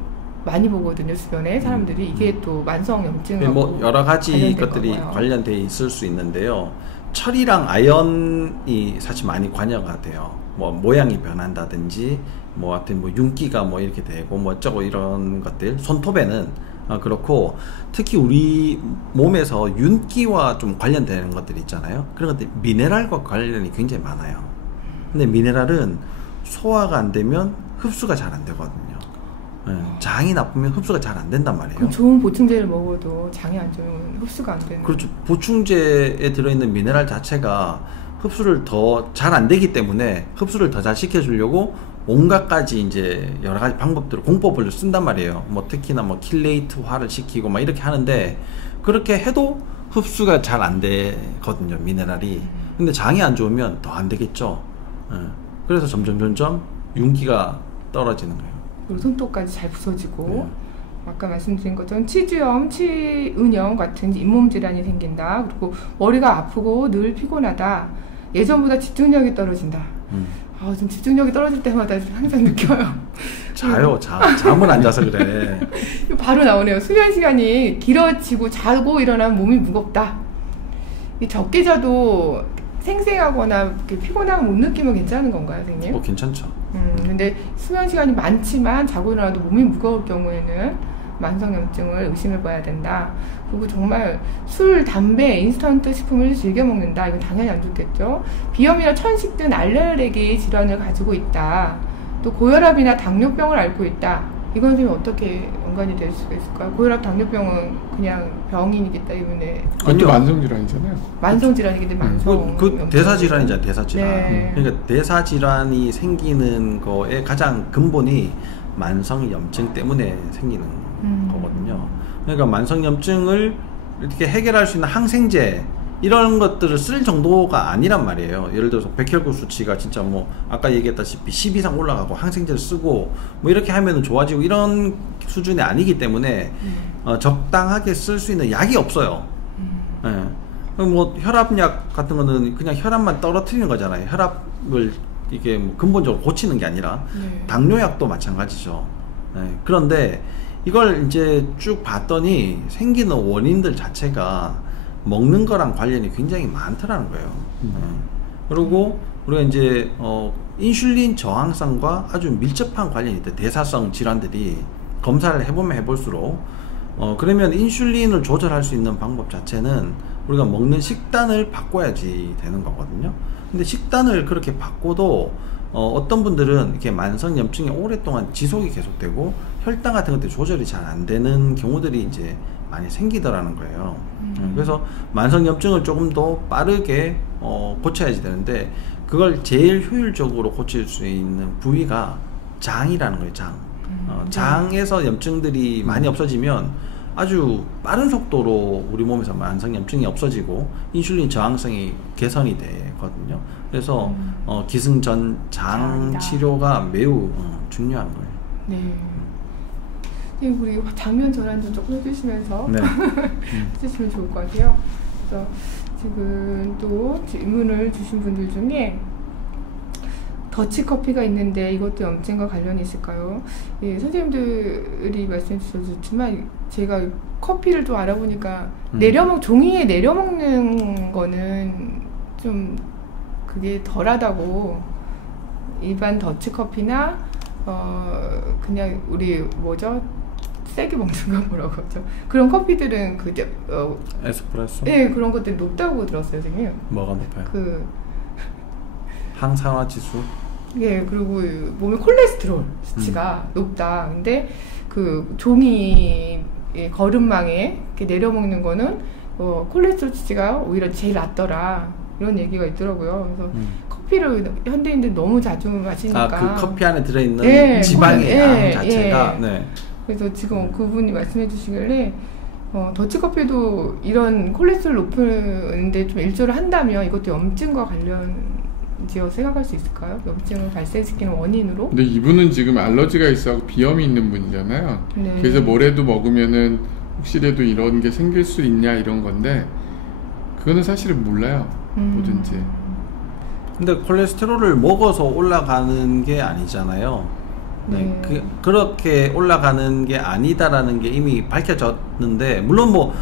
많이 보거든요. 주변에 사람들이 이게 또 만성 염증하고 뭐 여러 가지 것들이 거고요. 관련돼 있을 수 있는데요. 철이랑 아연이 사실 많이 관여가 돼요. 뭐 모양이 변한다든지 뭐 하여튼 뭐 윤기가 뭐 이렇게 되고 뭐 어쩌고 이런 것들 손톱에는 그렇고 특히 우리 몸에서 윤기와 좀 관련되는 것들이 있잖아요. 그런 것들이 미네랄과 관련이 굉장히 많아요. 근데 미네랄은 소화가 안 되면 흡수가 잘 안 되거든요. 장이 나쁘면 흡수가 잘 안 된단 말이에요. 그럼 좋은 보충제를 먹어도 장이 안 좋으면 흡수가 안 되는. 그렇죠. 보충제에 들어있는 미네랄 자체가 흡수를 더 잘 안 되기 때문에 흡수를 더 잘 시켜주려고 온갖 가지 이제 여러 가지 방법들을 공법을 쓴단 말이에요. 뭐 특히나 뭐 킬레이트화를 시키고 막 이렇게 하는데 그렇게 해도 흡수가 잘 안 되거든요. 미네랄이. 근데 장이 안 좋으면 더 안 되겠죠. 그래서 점점 윤기가 떨어지는 거예요. 그리고 손톱까지 잘 부서지고 아까 말씀드린 것처럼 치주염, 치은염 같은 잇몸 질환이 생긴다. 그리고 머리가 아프고 늘 피곤하다. 예전보다 집중력이 떨어진다. 좀 집중력이 떨어질 때마다 항상 느껴요. 잠을 안 자서 그래. 바로 나오네요. 수면 시간이 길어지고 자고 일어나면 몸이 무겁다. 적게 자도 생생하거나 이렇게 피곤함을 못 느끼면 괜찮은 건가요, 선생님? 괜찮죠. 근데 수면 시간이 많지만 자고 일어나도 몸이 무거울 경우에는 만성염증을 의심해봐야 된다. 그리고 정말 술, 담배, 인스턴트 식품을 즐겨 먹는다. 이건 당연히 안 좋겠죠. 비염이나 천식 등 알레르기 질환을 가지고 있다. 또 고혈압이나 당뇨병을 앓고 있다. 이건 좀 어떻게 연관이 될 수가 있을까요? 고혈압, 당뇨병은 그냥 병이기 때문에 그것도 만성질환이잖아요. 만성질환이기 때문에 만성. 그 대사질환이잖아요. 대사질환. 네. 그러니까 대사질환이 생기는 거의 가장 근본이 만성염증 때문에 생기는 거거든요. 그러니까 만성염증을 이렇게 해결할 수 있는 항생제 이런 것들을 쓸 정도가 아니란 말이에요. 예를 들어서 백혈구 수치가 진짜 뭐 아까 얘기했다시피 10 이상 올라가고 항생제를 쓰고 뭐 이렇게 하면은 좋아지고 이런 수준이 아니기 때문에 적당하게 쓸 수 있는 약이 없어요. 뭐 혈압약 같은 거는 그냥 혈압만 떨어뜨리는 거잖아요. 혈압을 이게 뭐 근본적으로 고치는 게 아니라 당뇨약도 마찬가지죠. 그런데 이걸 이제 쭉 봤더니 생기는 원인들 자체가 먹는 거랑 관련이 굉장히 많더라는 거예요. 그리고 우리가 이제 인슐린 저항성과 아주 밀접한 관련이 있대. 대사성 질환들이 검사를 해보면 해볼수록 그러면 인슐린을 조절할 수 있는 방법 자체는 우리가 먹는 식단을 바꿔야지 되는 거거든요. 근데 식단을 그렇게 바꿔도 어떤 분들은 이렇게 만성염증이 오랫동안 지속이 계속되고 혈당 같은 것들이 조절이 잘 안 되는 경우들이 이제 많이 생기더라는 거예요. 그래서 만성염증을 조금 더 빠르게 고쳐야지 되는데 그걸 제일 효율적으로 고칠 수 있는 부위가 장이라는 거예요. 장에서 염증들이 많이 없어지면 아주 빠른 속도로 우리 몸에서 만성염증이 없어지고 인슐린 저항성이 개선이 되거든요. 그래서 기승전장 치료가 매우 중요한 거예요. 네. 우리 장면 전환 좀 조금 해주시면서 해주시면 좋을 것 같아요. 그래서 지금 또 질문을 주신 분들 중에 더치커피가 있는데 이것도 염증과 관련이 있을까요? 예, 선생님들이 말씀해 주셔도 좋지만 제가 커피를 좀 알아보니까 종이에 내려먹는 거는 좀 그게 덜하다고. 일반 더치커피나 그냥 우리 세게 먹는 거 뭐라고 하죠? 그런 커피들은 에스프레소? 네, 그런 것들이 높다고 들었어요, 선생님. 뭐가 높아요? 항산화 지수? 예, 그리고 몸에 콜레스테롤 수치가 높다. 근데 종이 거름망에 이렇게 내려먹는 거는 콜레스테롤 수치가 오히려 제일 낮더라. 이런 얘기가 있더라고요. 그래서 커피를 현대인들 너무 자주 마시니까. 그 커피 안에 들어있는 지방의 양 자체가. 그래서 지금 그분이 말씀해 주시길래 더치커피도 이런 콜레스테롤 높은데 좀 일조를 한다면 이것도 염증과 관련지어 생각할 수 있을까요? 염증을 발생시키는 원인으로? 근데 이분은 지금 알러지가 있어서 비염이 있는 분이잖아요. 네. 그래서 뭐래도 먹으면은 혹시라도 이런 게 생길 수 있냐 이런 건데 그거는 사실은 몰라요. 뭐든지. 근데 콜레스테롤을 먹어서 올라가는 게 아니잖아요. 네. 그렇게 올라가는 게 아니다라는 게 이미 밝혀졌는데, 물론 뭐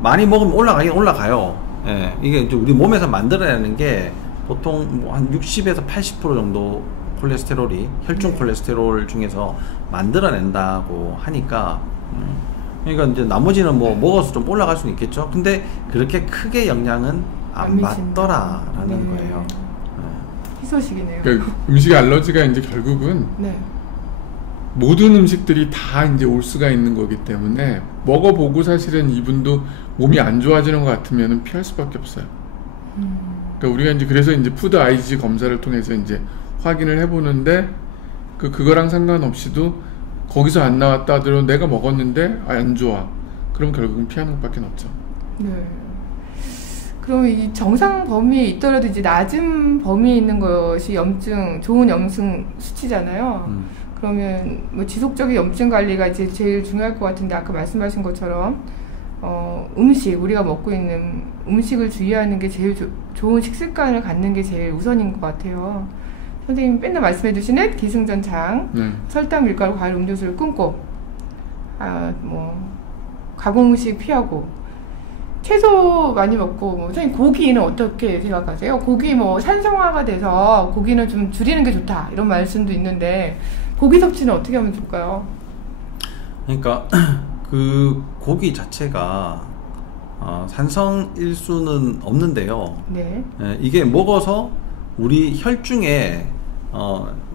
많이 먹으면 올라가긴 올라가요. 예, 이게 이제 우리 몸에서 만들어내는 게 보통 뭐 한 60에서 80% 정도 콜레스테롤이 혈중 콜레스테롤 중에서 만들어낸다고 하니까, 그러니까 이제 나머지는 뭐 먹어서 좀 올라갈 수는 있겠죠. 근데 그렇게 크게 영향은 안 받더라라는 거예요. 희소식이네요. 그러니까 음식 알러지가 이제 결국은 모든 음식들이 다 이제 올 수가 있는 거기 때문에 먹어보고 사실은 이분도 몸이 안 좋아지는 것 같으면 피할 수밖에 없어요. 그러니까 우리가 이제 그래서 이제 푸드 IgG 검사를 통해서 이제 확인을 해보는데 그거랑 상관없이도 거기서 안 나왔다 하더라도 내가 먹었는데 안 좋아. 그럼 결국은 피하는 것밖에 없죠. 네. 그럼 이 정상 범위에 있더라도 이제 낮은 범위에 있는 것이 좋은 염증 수치잖아요. 그러면 뭐 지속적인 염증 관리가 이제 제일 중요할 것 같은데, 아까 말씀하신 것처럼 우리가 먹고 있는 음식을 주의하는 게 제일 좋은 식습관을 갖는 게 제일 우선인 것 같아요. 선생님이 맨날 말씀해 주시는 기승전창, 설탕, 밀가루, 과일, 음료수를 끊고, 가공 음식 피하고, 채소 많이 먹고, 선생님 고기는 어떻게 생각하세요? 고기 산성화가 돼서 고기는 좀 줄이는 게 좋다 이런 말씀도 있는데, 고기 섭취는 어떻게 하면 좋을까요? 그러니까 그 고기 자체가 산성일수는 없는데요. 네. 이게 먹어서 우리 혈중에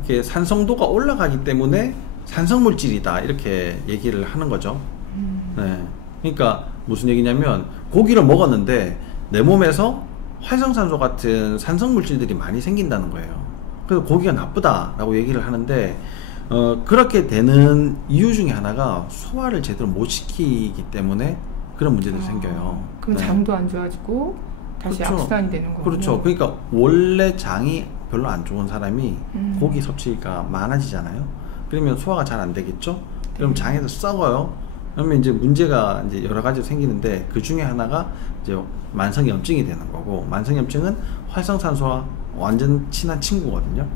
이게 산성도가 올라가기 때문에 산성물질이다 이렇게 얘기를 하는 거죠. 네. 그러니까 무슨 얘기냐면 고기를 먹었는데 내 몸에서 활성산소 같은 산성물질들이 많이 생긴다는 거예요. 그래서 고기가 나쁘다라고 얘기를 하는데, 그렇게 되는 이유 중에 하나가 소화를 제대로 못 시키기 때문에 그런 문제들이 생겨요. 그럼 장도 안 좋아지고 다시 그렇죠. 악순환이 되는 거군요. 그렇죠. 그러니까 원래 장이 별로 안 좋은 사람이 고기 섭취가 많아지잖아요. 그러면 소화가 잘 안 되겠죠. 그럼 장에서 썩어요. 그러면 이제 문제가 이제 여러 가지 생기는데, 그 중에 하나가 이제 만성염증이 되는 거고, 만성염증은 활성산소와 완전 친한 친구거든요.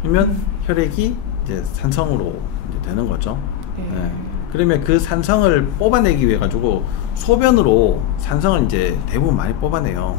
그러면 혈액이 이제 산성으로 이제 되는 거죠. 네. 그러면 그 산성을 뽑아내기 위해 가지고 소변으로 산성을 이제 대부분 많이 뽑아내요.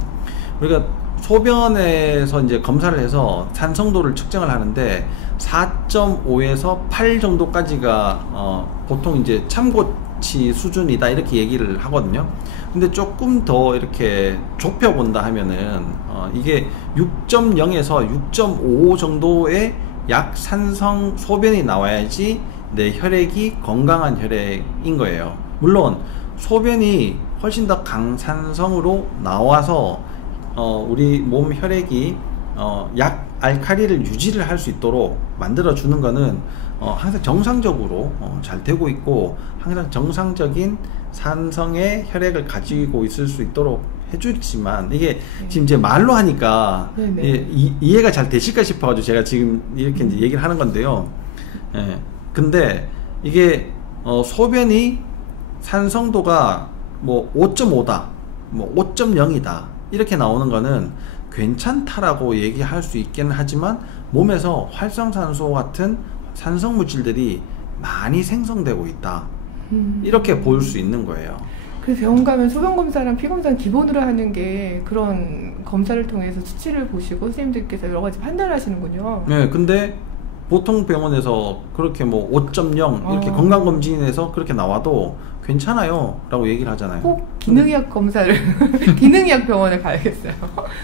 우리가 소변에서 이제 검사를 해서 산성도를 측정을 하는데 4.5에서 8 정도까지가 보통 이제 참고치 수준이다 이렇게 얘기를 하거든요. 근데 조금 더 이렇게 좁혀본다 하면은 이게 6.0에서 6.5 정도의 약산성 소변이 나와야지 내 혈액이 건강한 혈액인 거예요. 물론 소변이 훨씬 더 강산성으로 나와서 우리 몸 혈액이 약 알칼리를 유지를 할 수 있도록 만들어 주는 거는 항상 정상적으로 잘 되고 있고, 항상 정상적인 산성의 혈액을 가지고 있을 수 있도록 해주지만, 이게 지금 제 말로 하니까 이해가 잘 되실까 싶어가지고 제가 지금 이렇게 이제 얘기를 하는 건데요. 근데 이게 소변이 산성도가 뭐 5.5다, 뭐 5.0이다 이렇게 나오는 거는 괜찮다라고 얘기할 수 있기는 하지만, 몸에서 활성산소 같은 산성물질들이 많이 생성되고 있다 이렇게 볼 수 있는 거예요. 그래서 병원 가면 소변검사랑 피검사는 기본으로 하는 게 그런 검사를 통해서 수치를 보시고 선생님들께서 여러 가지 판단을 하시는군요. 네, 근데 보통 병원에서 그렇게 뭐 5.0 이렇게 건강검진에서 그렇게 나와도 괜찮아요 라고 얘기를 하잖아요. 꼭 기능의학 검사를 기능의학 병원에 가야겠어요.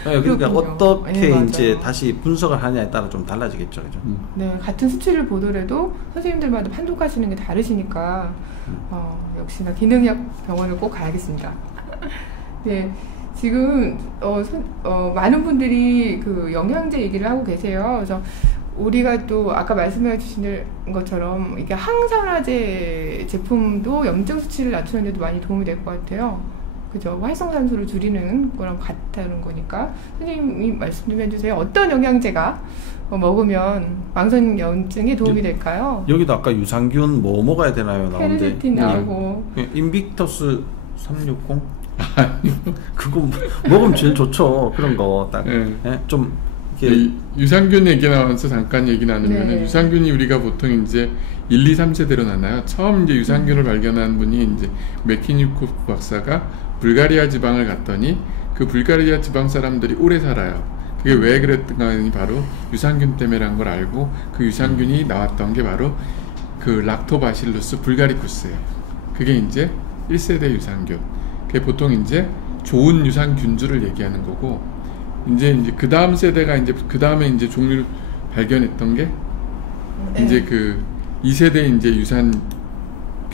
네, 그러니까 어떻게 네, 이제 다시 분석을 하냐에 따라 좀 달라지겠죠, 그죠? 네, 같은 수치를 보더라도 선생님들마다 판독하시는 게 다르시니까 역시나 기능의학 병원을 꼭 가야겠습니다. 네, 지금 많은 분들이 그 영양제 얘기를 하고 계세요. 그래서 우리가 또 아까 말씀해 주신 것처럼 이게 항산화제 제품도 염증 수치를 낮추는 데도 많이 도움이 될 것 같아요. 그죠? 활성산소를 줄이는 거랑 같다는 거니까. 선생님이 말씀 좀 해주세요. 어떤 영양제가 먹으면 망성염증에 도움이 될까요? 여기도 아까 유산균 뭐 먹어야 되나요? 나오는데 페르세틴 나오고 인빅터스 360? 그거 먹으면 제일 좋죠. 그런 거 딱 좀 유산균 얘기 나와서 잠깐 얘기 나누면 네. 유산균이 우리가 보통 이제 1, 2, 3세대로 나눠요. 처음 이제 유산균을 발견한 분이 이제 메키니코프 박사가 불가리아 지방을 갔더니 그 불가리아 지방 사람들이 오래 살아요. 그게 왜 그랬던가 하니 바로 유산균 때문에란 걸 알고 그 유산균이 나왔던 게 바로 그 락토바실루스 불가리쿠스예요. 그게 이제 1세대 유산균. 그게 보통 이제 좋은 유산균주를 얘기하는 거고 이제 그 다음 세대가 이제 그 다음에 이제 종류를 발견했던 게 이제 그 2세대 이제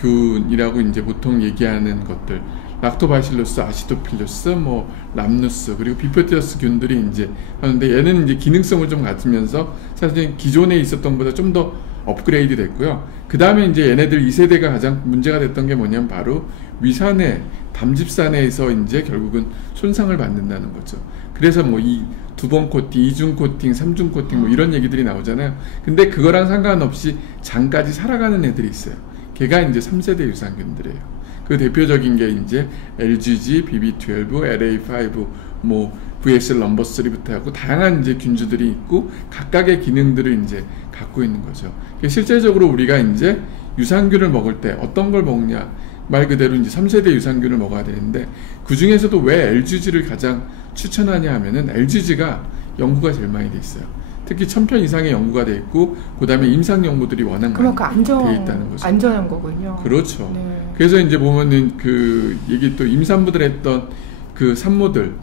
유산균이라고 이제 보통 얘기하는 것들 락토바실루스, 아시도필루스, 뭐 람누스 그리고 비표티어스 균들이 이제 하는데 얘는 이제 기능성을 좀 갖추면서 사실 기존에 있었던 것보다 좀 더 업그레이드 됐고요. 그 다음에 이제 얘네들 2세대가 가장 문제가 됐던 게 뭐냐면 바로 위산에 담즙산에서 이제 결국은 손상을 받는다는 거죠. 그래서 뭐 이 두 번 코팅, 이중 코팅, 삼중 코팅 뭐 이런 얘기들이 나오잖아요. 근데 그거랑 상관없이 장까지 살아가는 애들이 있어요. 걔가 이제 3세대 유산균들이에요. 그 대표적인 게 이제 LGG, BB12, LA5, 뭐 VSL 넘버3부터 하고 다양한 이제 균주들이 있고 각각의 기능들을 이제 갖고 있는 거죠. 실제적으로 우리가 이제 유산균을 먹을 때 어떤 걸 먹냐 말 그대로 이제 3세대 유산균을 먹어야 되는데 그 중에서도 왜 LGG를 가장 추천하냐 하면은 LGG가 연구가 제일 많이 돼 있어요. 특히 1000편 이상의 연구가 돼 있고 그 다음에 임상 연구들이 워낙 많이 돼 있다는 거죠. 안전한 거군요. 그렇죠. 네. 그래서 이제 보면은 그 얘기 또 임산부들 했던 그 산모들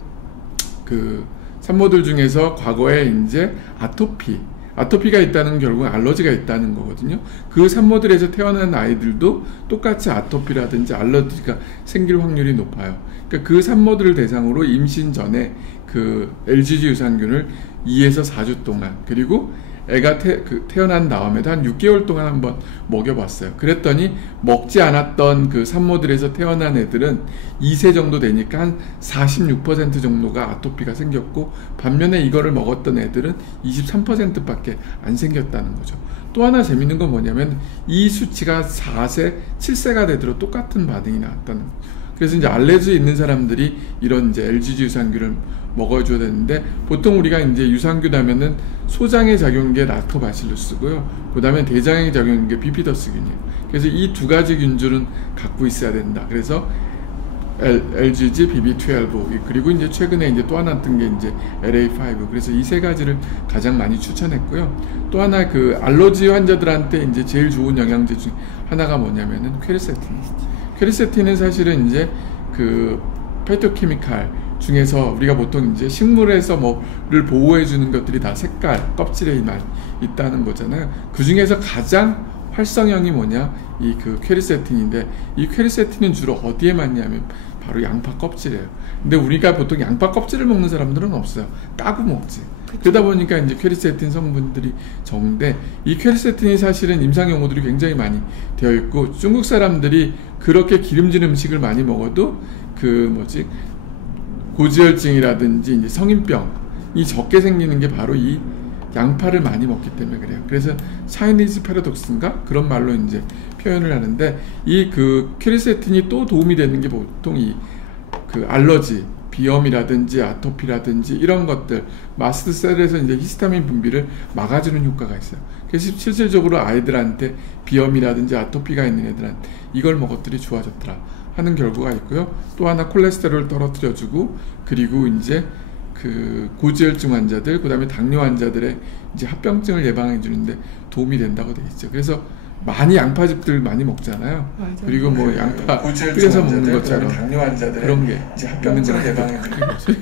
중에서 과거에 이제 아토피가 있다는 결국은 알러지가 있다는 거거든요. 그 산모들에서 태어난 아이들도 똑같이 아토피라든지 알러지가 생길 확률이 높아요. 그러니까 그 산모들을 대상으로 임신 전에 그 LGG 유산균을 2에서 4주 동안 그리고 애가 태어난 다음에도 한 6개월 동안 한번 먹여봤어요. 그랬더니 먹지 않았던 그 산모들에서 태어난 애들은 2세 정도 되니까 한 46% 정도가 아토피가 생겼고 반면에 이거를 먹었던 애들은 23%밖에 안 생겼다는 거죠. 또 하나 재밌는 건 뭐냐면 이 수치가 4세, 7세가 되도록 똑같은 반응이 나왔다는 거죠. 그래서 이제 알레르기 있는 사람들이 이런 이제 LGG 유산균을 먹어줘야 되는데 보통 우리가 이제 유산균 하면은 소장에 작용한 게 락토바실루스고요. 그 다음에 대장에 작용한 게 비피더스균이에요. 그래서 이 두 가지 균주는 갖고 있어야 된다. 그래서 LGG, BB12 그리고 이제 최근에 이제 또 하나 뜬 게 이제 LA5 그래서 이 세 가지를 가장 많이 추천했고요. 또 하나 그 알러지 환자들한테 이제 제일 좋은 영양제 중 하나가 뭐냐면은 퀘르세틴. 퀘르세틴은 사실은 이제 그 페토케미칼 중에서 우리가 보통 이제 식물에서 뭐를 보호해 주는 것들이 다 색깔, 껍질에 있다는 거잖아요. 그 중에서 가장 활성형이 뭐냐? 이 그 퀘르세틴인데 이 퀘르세틴은 주로 어디에 많냐면 바로 양파 껍질이에요. 근데 우리가 보통 양파 껍질을 먹는 사람들은 없어요. 까고 먹지. 그러다 보니까 이제 퀘르세틴 성분들이 적은데 이 퀘르세틴이 사실은 임상 연구들이 굉장히 많이 되어 있고 중국 사람들이 그렇게 기름진 음식을 많이 먹어도 고지혈증이라든지 이제 성인병이 적게 생기는 게 바로 이 양파를 많이 먹기 때문에 그래요. 그래서 차이니즈 패러독스인가 그런 말로 이제 표현을 하는데 이 그 퀘르세틴이 또 도움이 되는 게 보통 이 그 알러지 비염이라든지 아토피라든지 이런 것들 마스트셀에서 이제 히스타민 분비를 막아주는 효과가 있어요. 그래서 실질적으로 아이들한테 비염이라든지 아토피가 있는 애들한테 이걸 먹었더니 좋아졌더라 하는 결과가 있고요. 또 하나 콜레스테롤을 떨어뜨려주고 그리고 이제 그 고지혈증 환자들 그다음에 당뇨 환자들의 이제 합병증을 예방해 주는데 도움이 된다고 돼 있죠. 그래서 많이 양파즙들 많이 먹잖아요. 맞아요. 그리고 뭐 양파 끓여서 먹는 것처럼 그런 게 이제 합병증을 예방해 주는 거죠.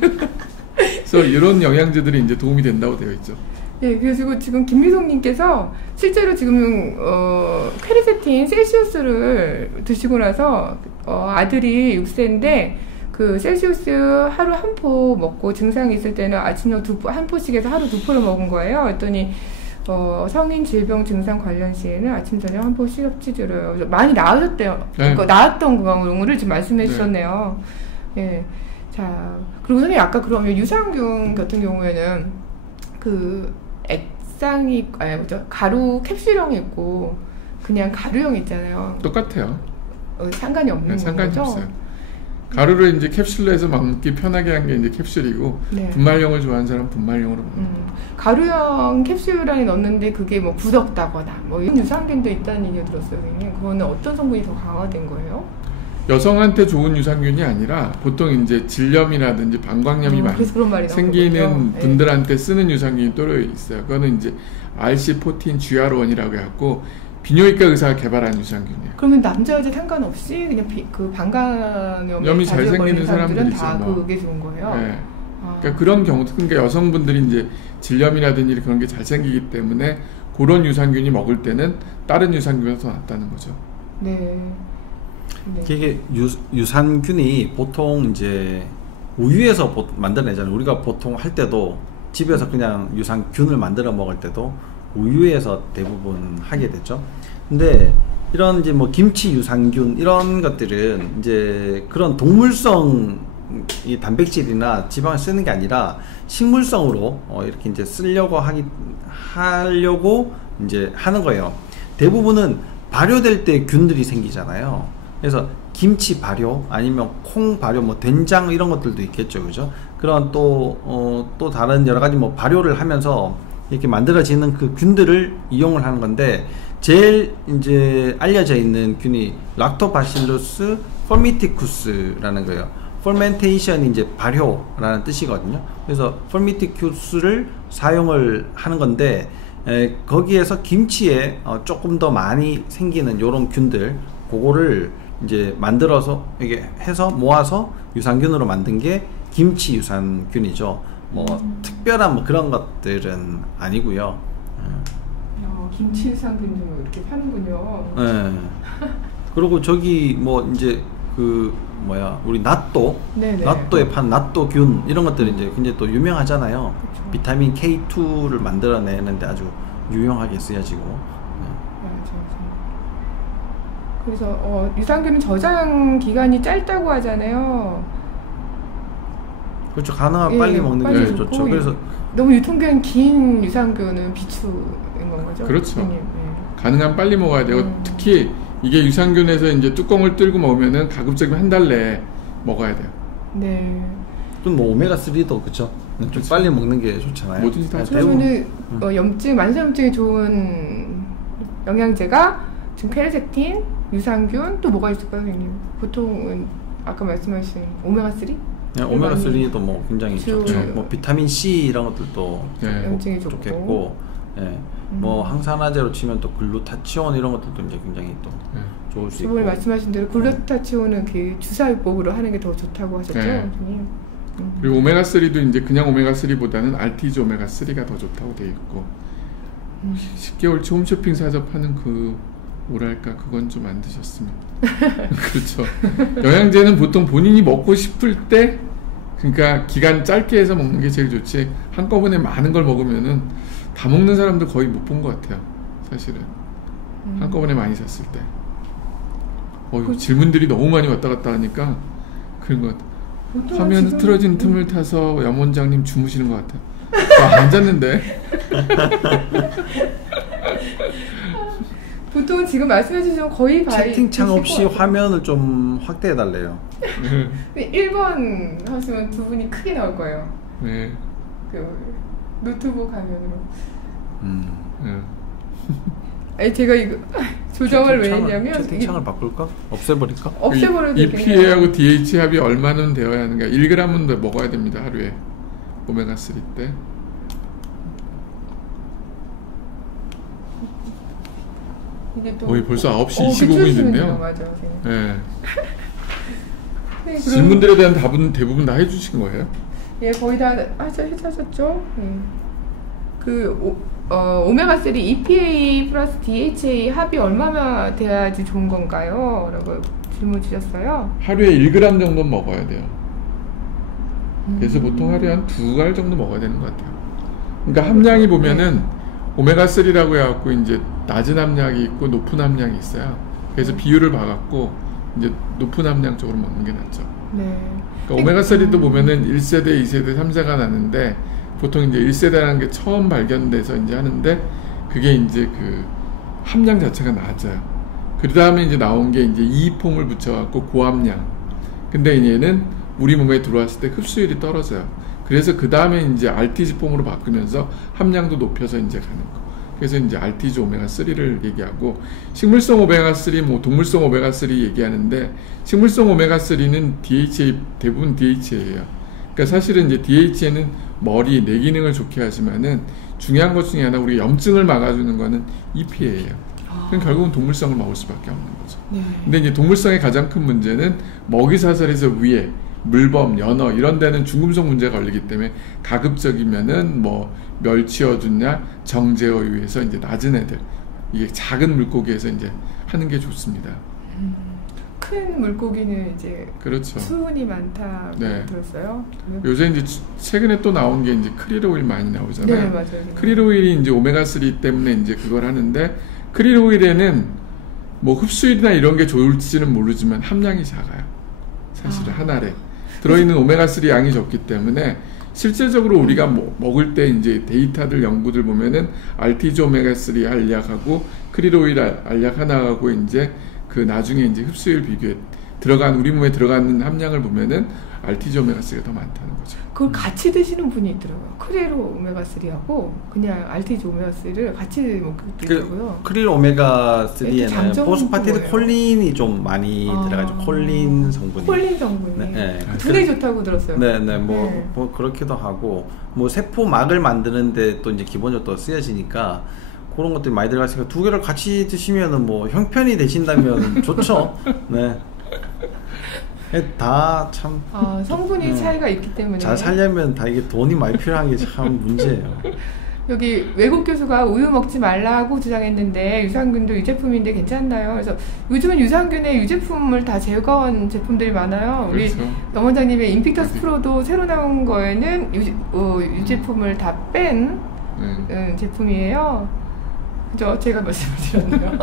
그래서 이런 영양제들이 이제 도움이 된다고 되어 있죠. 네, 그리고 지금 김미송님께서 실제로 지금 퀘르세틴 셀시우스를 드시고 나서 아들이 6세인데 그 셀시우스 하루 한 포 먹고 증상이 있을 때는 아침 한 포씩 해서 하루 2포를 먹은 거예요. 그랬더니 성인 질병 증상 관련 시에는 아침 저녁 한 포씩 섭취드려요. 많이 나으셨대요. 네. 그러니까 나았던 경우를 지금 말씀해 네. 주셨네요. 예. 자, 그리고 선생님 아까 그러면 유산균 같은 경우에는 그 액상이 아니 뭐죠? 가루 캡슐형이 있고 그냥 가루형 있잖아요. 똑같아요. 상관이 없는 네, 상관이 거죠? 없어요. 가루를 이제 캡슐로 해서 먹기 편하게 한 게 이제 캡슐이고 네. 분말용을 좋아하는 사람은 분말용으로 먹는 거예요. 가루형 캡슐 안에 넣었는데 그게 뭐 굳었다거나 뭐 이런 유산균도 있다는 얘기가 들었어요. 선생님. 그거는 어떤 성분이 더 강화된 거예요? 여성한테 좋은 유산균이 아니라 보통 이제 질염이라든지 방광염이 많이 그래서 그런 말이 나온 생기는 거군요. 분들한테 쓰는 유산균이 또려 있어요. 그거는 이제 RC14 GR1이라고 해갖고 비뇨기과 의사가 개발한 유산균이에요. 그러면 남자 여자 상관없이 그냥 그 방광염이 염이 잘 생기는 걸린 사람들은 사람들이 다 있어요, 뭐. 그게 좋은 거예요. 네. 아. 그러니까 그런 경우, 그러니까 여성분들이 이제 질염이라든지 그런 게 잘 생기기 때문에 그런 유산균이 먹을 때는 다른 유산균보다 더 낫다는 거죠. 네. 네. 이게 유산균이 보통 이제 우유에서 만들어내잖아요. 우리가 보통 할 때도 집에서 그냥 유산균을 만들어 먹을 때도 우유에서 대부분 하게 되죠. 근데 이런 이제 뭐 김치 유산균 이런 것들은 이제 그런 동물성 이 단백질이나 지방을 쓰는 게 아니라 식물성으로 이렇게 이제 쓰려고 하려고 이제 하는 거예요. 대부분은 발효될 때 균들이 생기잖아요. 그래서 김치 발효 아니면 콩 발효 뭐 된장 이런 것들도 있겠죠. 그죠? 그런 또 다른 여러 가지 뭐 발효를 하면서 이렇게 만들어지는 그 균들을 이용을 하는 건데 제일 이제 알려져 있는 균이 락토바실루스 포미티쿠스라는 거예요. 퍼멘테이션이 이제 발효라는 뜻이거든요. 그래서 퍼미티쿠스를 사용을 하는 건데 거기에서 김치에 조금 더 많이 생기는 요런 균들 그거를 이제 만들어서 이게 해서 모아서 유산균으로 만든 게 김치 유산균이죠. 뭐 특별한 뭐 그런 것들은 아니고요. 김치 유산균 좀 이렇게 파는군요. 네. 그리고 저기 뭐 이제 그 뭐야 우리 낫또에 판 낫또균 이런 것들이 이제 굉장히 또 유명하잖아요. 그쵸. 비타민 K2를 만들어내는데 아주 유용하게 쓰여지고. 맞아. 그래서 유산균은 저장 기간이 짧다고 하잖아요. 그렇죠. 가능하면 빨리 먹는 게 빨리 좋죠. 그래서 너무 유통기한 긴 유산균은 비추인 건 거죠. 그렇죠. 선생님? 가능하면 빨리 먹어야 되고 특히 이게 유산균에서 이제 뚜껑을 뚫고 먹으면은 가급적이면 한 달 내에 먹어야 돼요. 네. 좀 뭐 오메가3도 그쵸? 좀 그쵸. 빨리 먹는 게 좋잖아요. 뭐든지 다 그러면은 염증, 만성염증에 좋은 영양제가 지금 케르세틴, 유산균 또 뭐가 있을까요, 선생님? 보통은 아까 말씀하신 오메가3? 네, 오메가3도 뭐 굉장히 좋죠. 뭐 비타민 C 이런 것들도 네. 염증이 좋겠고, 예. 뭐 항산화제로 치면 또 글루타치온 이런 것들도 이제 굉장히 또 좋을 수 있고. 저번에 말씀하신 대로 글루타치온은 그 주사요법으로 하는 게 더 좋다고 하셨죠, 네. 선생님? 그리고 오메가3도 이제 그냥 오메가3보다는 알티즈 오메가3가 더 좋다고 돼 있고 10개월치 홈쇼핑 사서 파는 그 뭐랄까 그건 좀 안 드셨으면 그렇죠. 영양제는 보통 본인이 먹고 싶을 때 그러니까 기간 짧게 해서 먹는 게 제일 좋지 한꺼번에 많은 걸 먹으면은 다 먹는 사람들 거의 못 본 것 같아요. 사실은 한꺼번에 많이 샀을 때 질문들이 너무 많이 왔다 갔다 하니까 그런 것 같아요. 화면 흐트러진 틈을 타서 염 원장님 주무시는 것 같아요. 안 잤는데. 보통 지금 말씀해주신 거의 채팅창 없이 화면을 좀 확대해 달래요. 1번 하시면 두 분이 크게 나올 거예요. 네. 그 노트북 화면으로. 네. 아니 제가 이거 조정을 왜 했냐면 채팅창을 바꿀까? 없애버릴까? 없애버려도 EPA하고 DH 합이 얼마는 되어야 하는가? 1g은 더 먹어야 됩니다. 하루에 오메가3 때. 이게 또 벌써 9시 25분이 됐네요. 맞아. 네. 네, 질문들에 대한 답은 대부분 다 해주신 거예요? 예, 거의 다 해주셨죠. 그 오메가3 EPA 플러스 DHA 합이 얼마나 돼야지 좋은 건가요? 라고 질문 주셨어요. 하루에 1g 정도 먹어야 돼요. 그래서 보통 하루에 한 2알 정도 먹어야 되는 것 같아요. 그러니까 함량이 보면 오메가3라고 해갖고 이제 낮은 함량이 있고 높은 함량이 있어요. 그래서 비율을 봐갖고 이제 높은 함량 쪽으로 먹는 게 낫죠. 네. 그러니까 오메가3도 보면은 1세대, 2세대, 3세가 나는데 보통 이제 1세대라는 게 처음 발견돼서 이제 하는데 그게 이제 그 함량 자체가 낮아요. 그 다음에 이제 나온 게 이제 이폼을 붙여갖고 고함량. 근데 얘는 우리 몸에 들어왔을 때 흡수율이 떨어져요. 그래서 그 다음에 이제 RTG 폼으로 바꾸면서 함량도 높여서 이제 가는 거. 그래서 이제 RTG 오메가3를 얘기하고, 식물성 오메가3, 뭐 동물성 오메가3 얘기하는데, 식물성 오메가3는 DHA, 대부분 DHA예요. 그러니까 사실은 이제 DHA는 머리, 뇌 기능을 좋게 하지만은 중요한 것 중에 하나, 우리 염증을 막아주는 거는 EPA예요. 그럼 결국은 동물성을 먹을 수밖에 없는 거죠. 네. 근데 이제 동물성의 가장 큰 문제는 먹이사슬에서 위에 물범, 연어 이런 데는 중금속 문제가 걸리기 때문에 가급적이면은 뭐 멸치어류냐 정제어류에서 이제 낮은 애들, 이게 작은 물고기에서 이제 하는 게 좋습니다. 큰 물고기는 이제 그렇죠. 수분이 많다고 네. 들었어요. 요새 이제 최근에 또 나온 게 이제 크릴 오일 많이 나오잖아요. 네, 맞아요. 크릴 오일이 이제 오메가3 때문에 이제 그걸 하는데, 크릴 오일에는 뭐 흡수율이나 이런 게 좋을지는 모르지만 함량이 작아요. 사실은 한 알에 들어있는 오메가3 양이 적기 때문에 실제적으로 우리가 먹을 때 이제 데이터들 연구들 보면은 RTG 오메가3 알약하고 크릴 오일 알약 하나하고 이제 그 나중에 이제 흡수율 비교에 들어간 우리 몸에 들어가는 함량을 보면은 RTG 오메가3가 더 많다는 거죠. 그걸 같이 드시는 분이 있더라고요. 크릴 오메가3하고 그냥 RTG 오메가3를 같이 먹기도 있고요. 크릴 오메가3에는 장점은 포스파티드 뭐예요? 콜린이 좀 많이 들어가죠. 콜린 성분이. 콜린 성분이. 네. 두 개 좋다고 들었어요. 네, 뭐 그렇기도 하고, 뭐 세포막을 만드는데 또 이제 기본적으로 또 쓰여지니까 그런 것들이 많이 들어가니까 두 개를 같이 드시면은 뭐 형편이 되신다면 좋죠. 네. 다 참 성분이 차이가 있기 때문에 잘 살려면 다 이게 돈이 많이 필요한 게 참 문제예요. 여기 외국 교수가 우유 먹지 말라고 주장했는데 유산균도 유제품인데 괜찮나요? 그래서 요즘은 유산균의 유제품을 다 제거한 제품들이 많아요. 우리 그렇죠. 넘 원장님의 인픽터스 프로도 새로 나온 거에는 유제품을 다 뺀 제품이에요. 그죠? 제가 말씀을 드렸네요.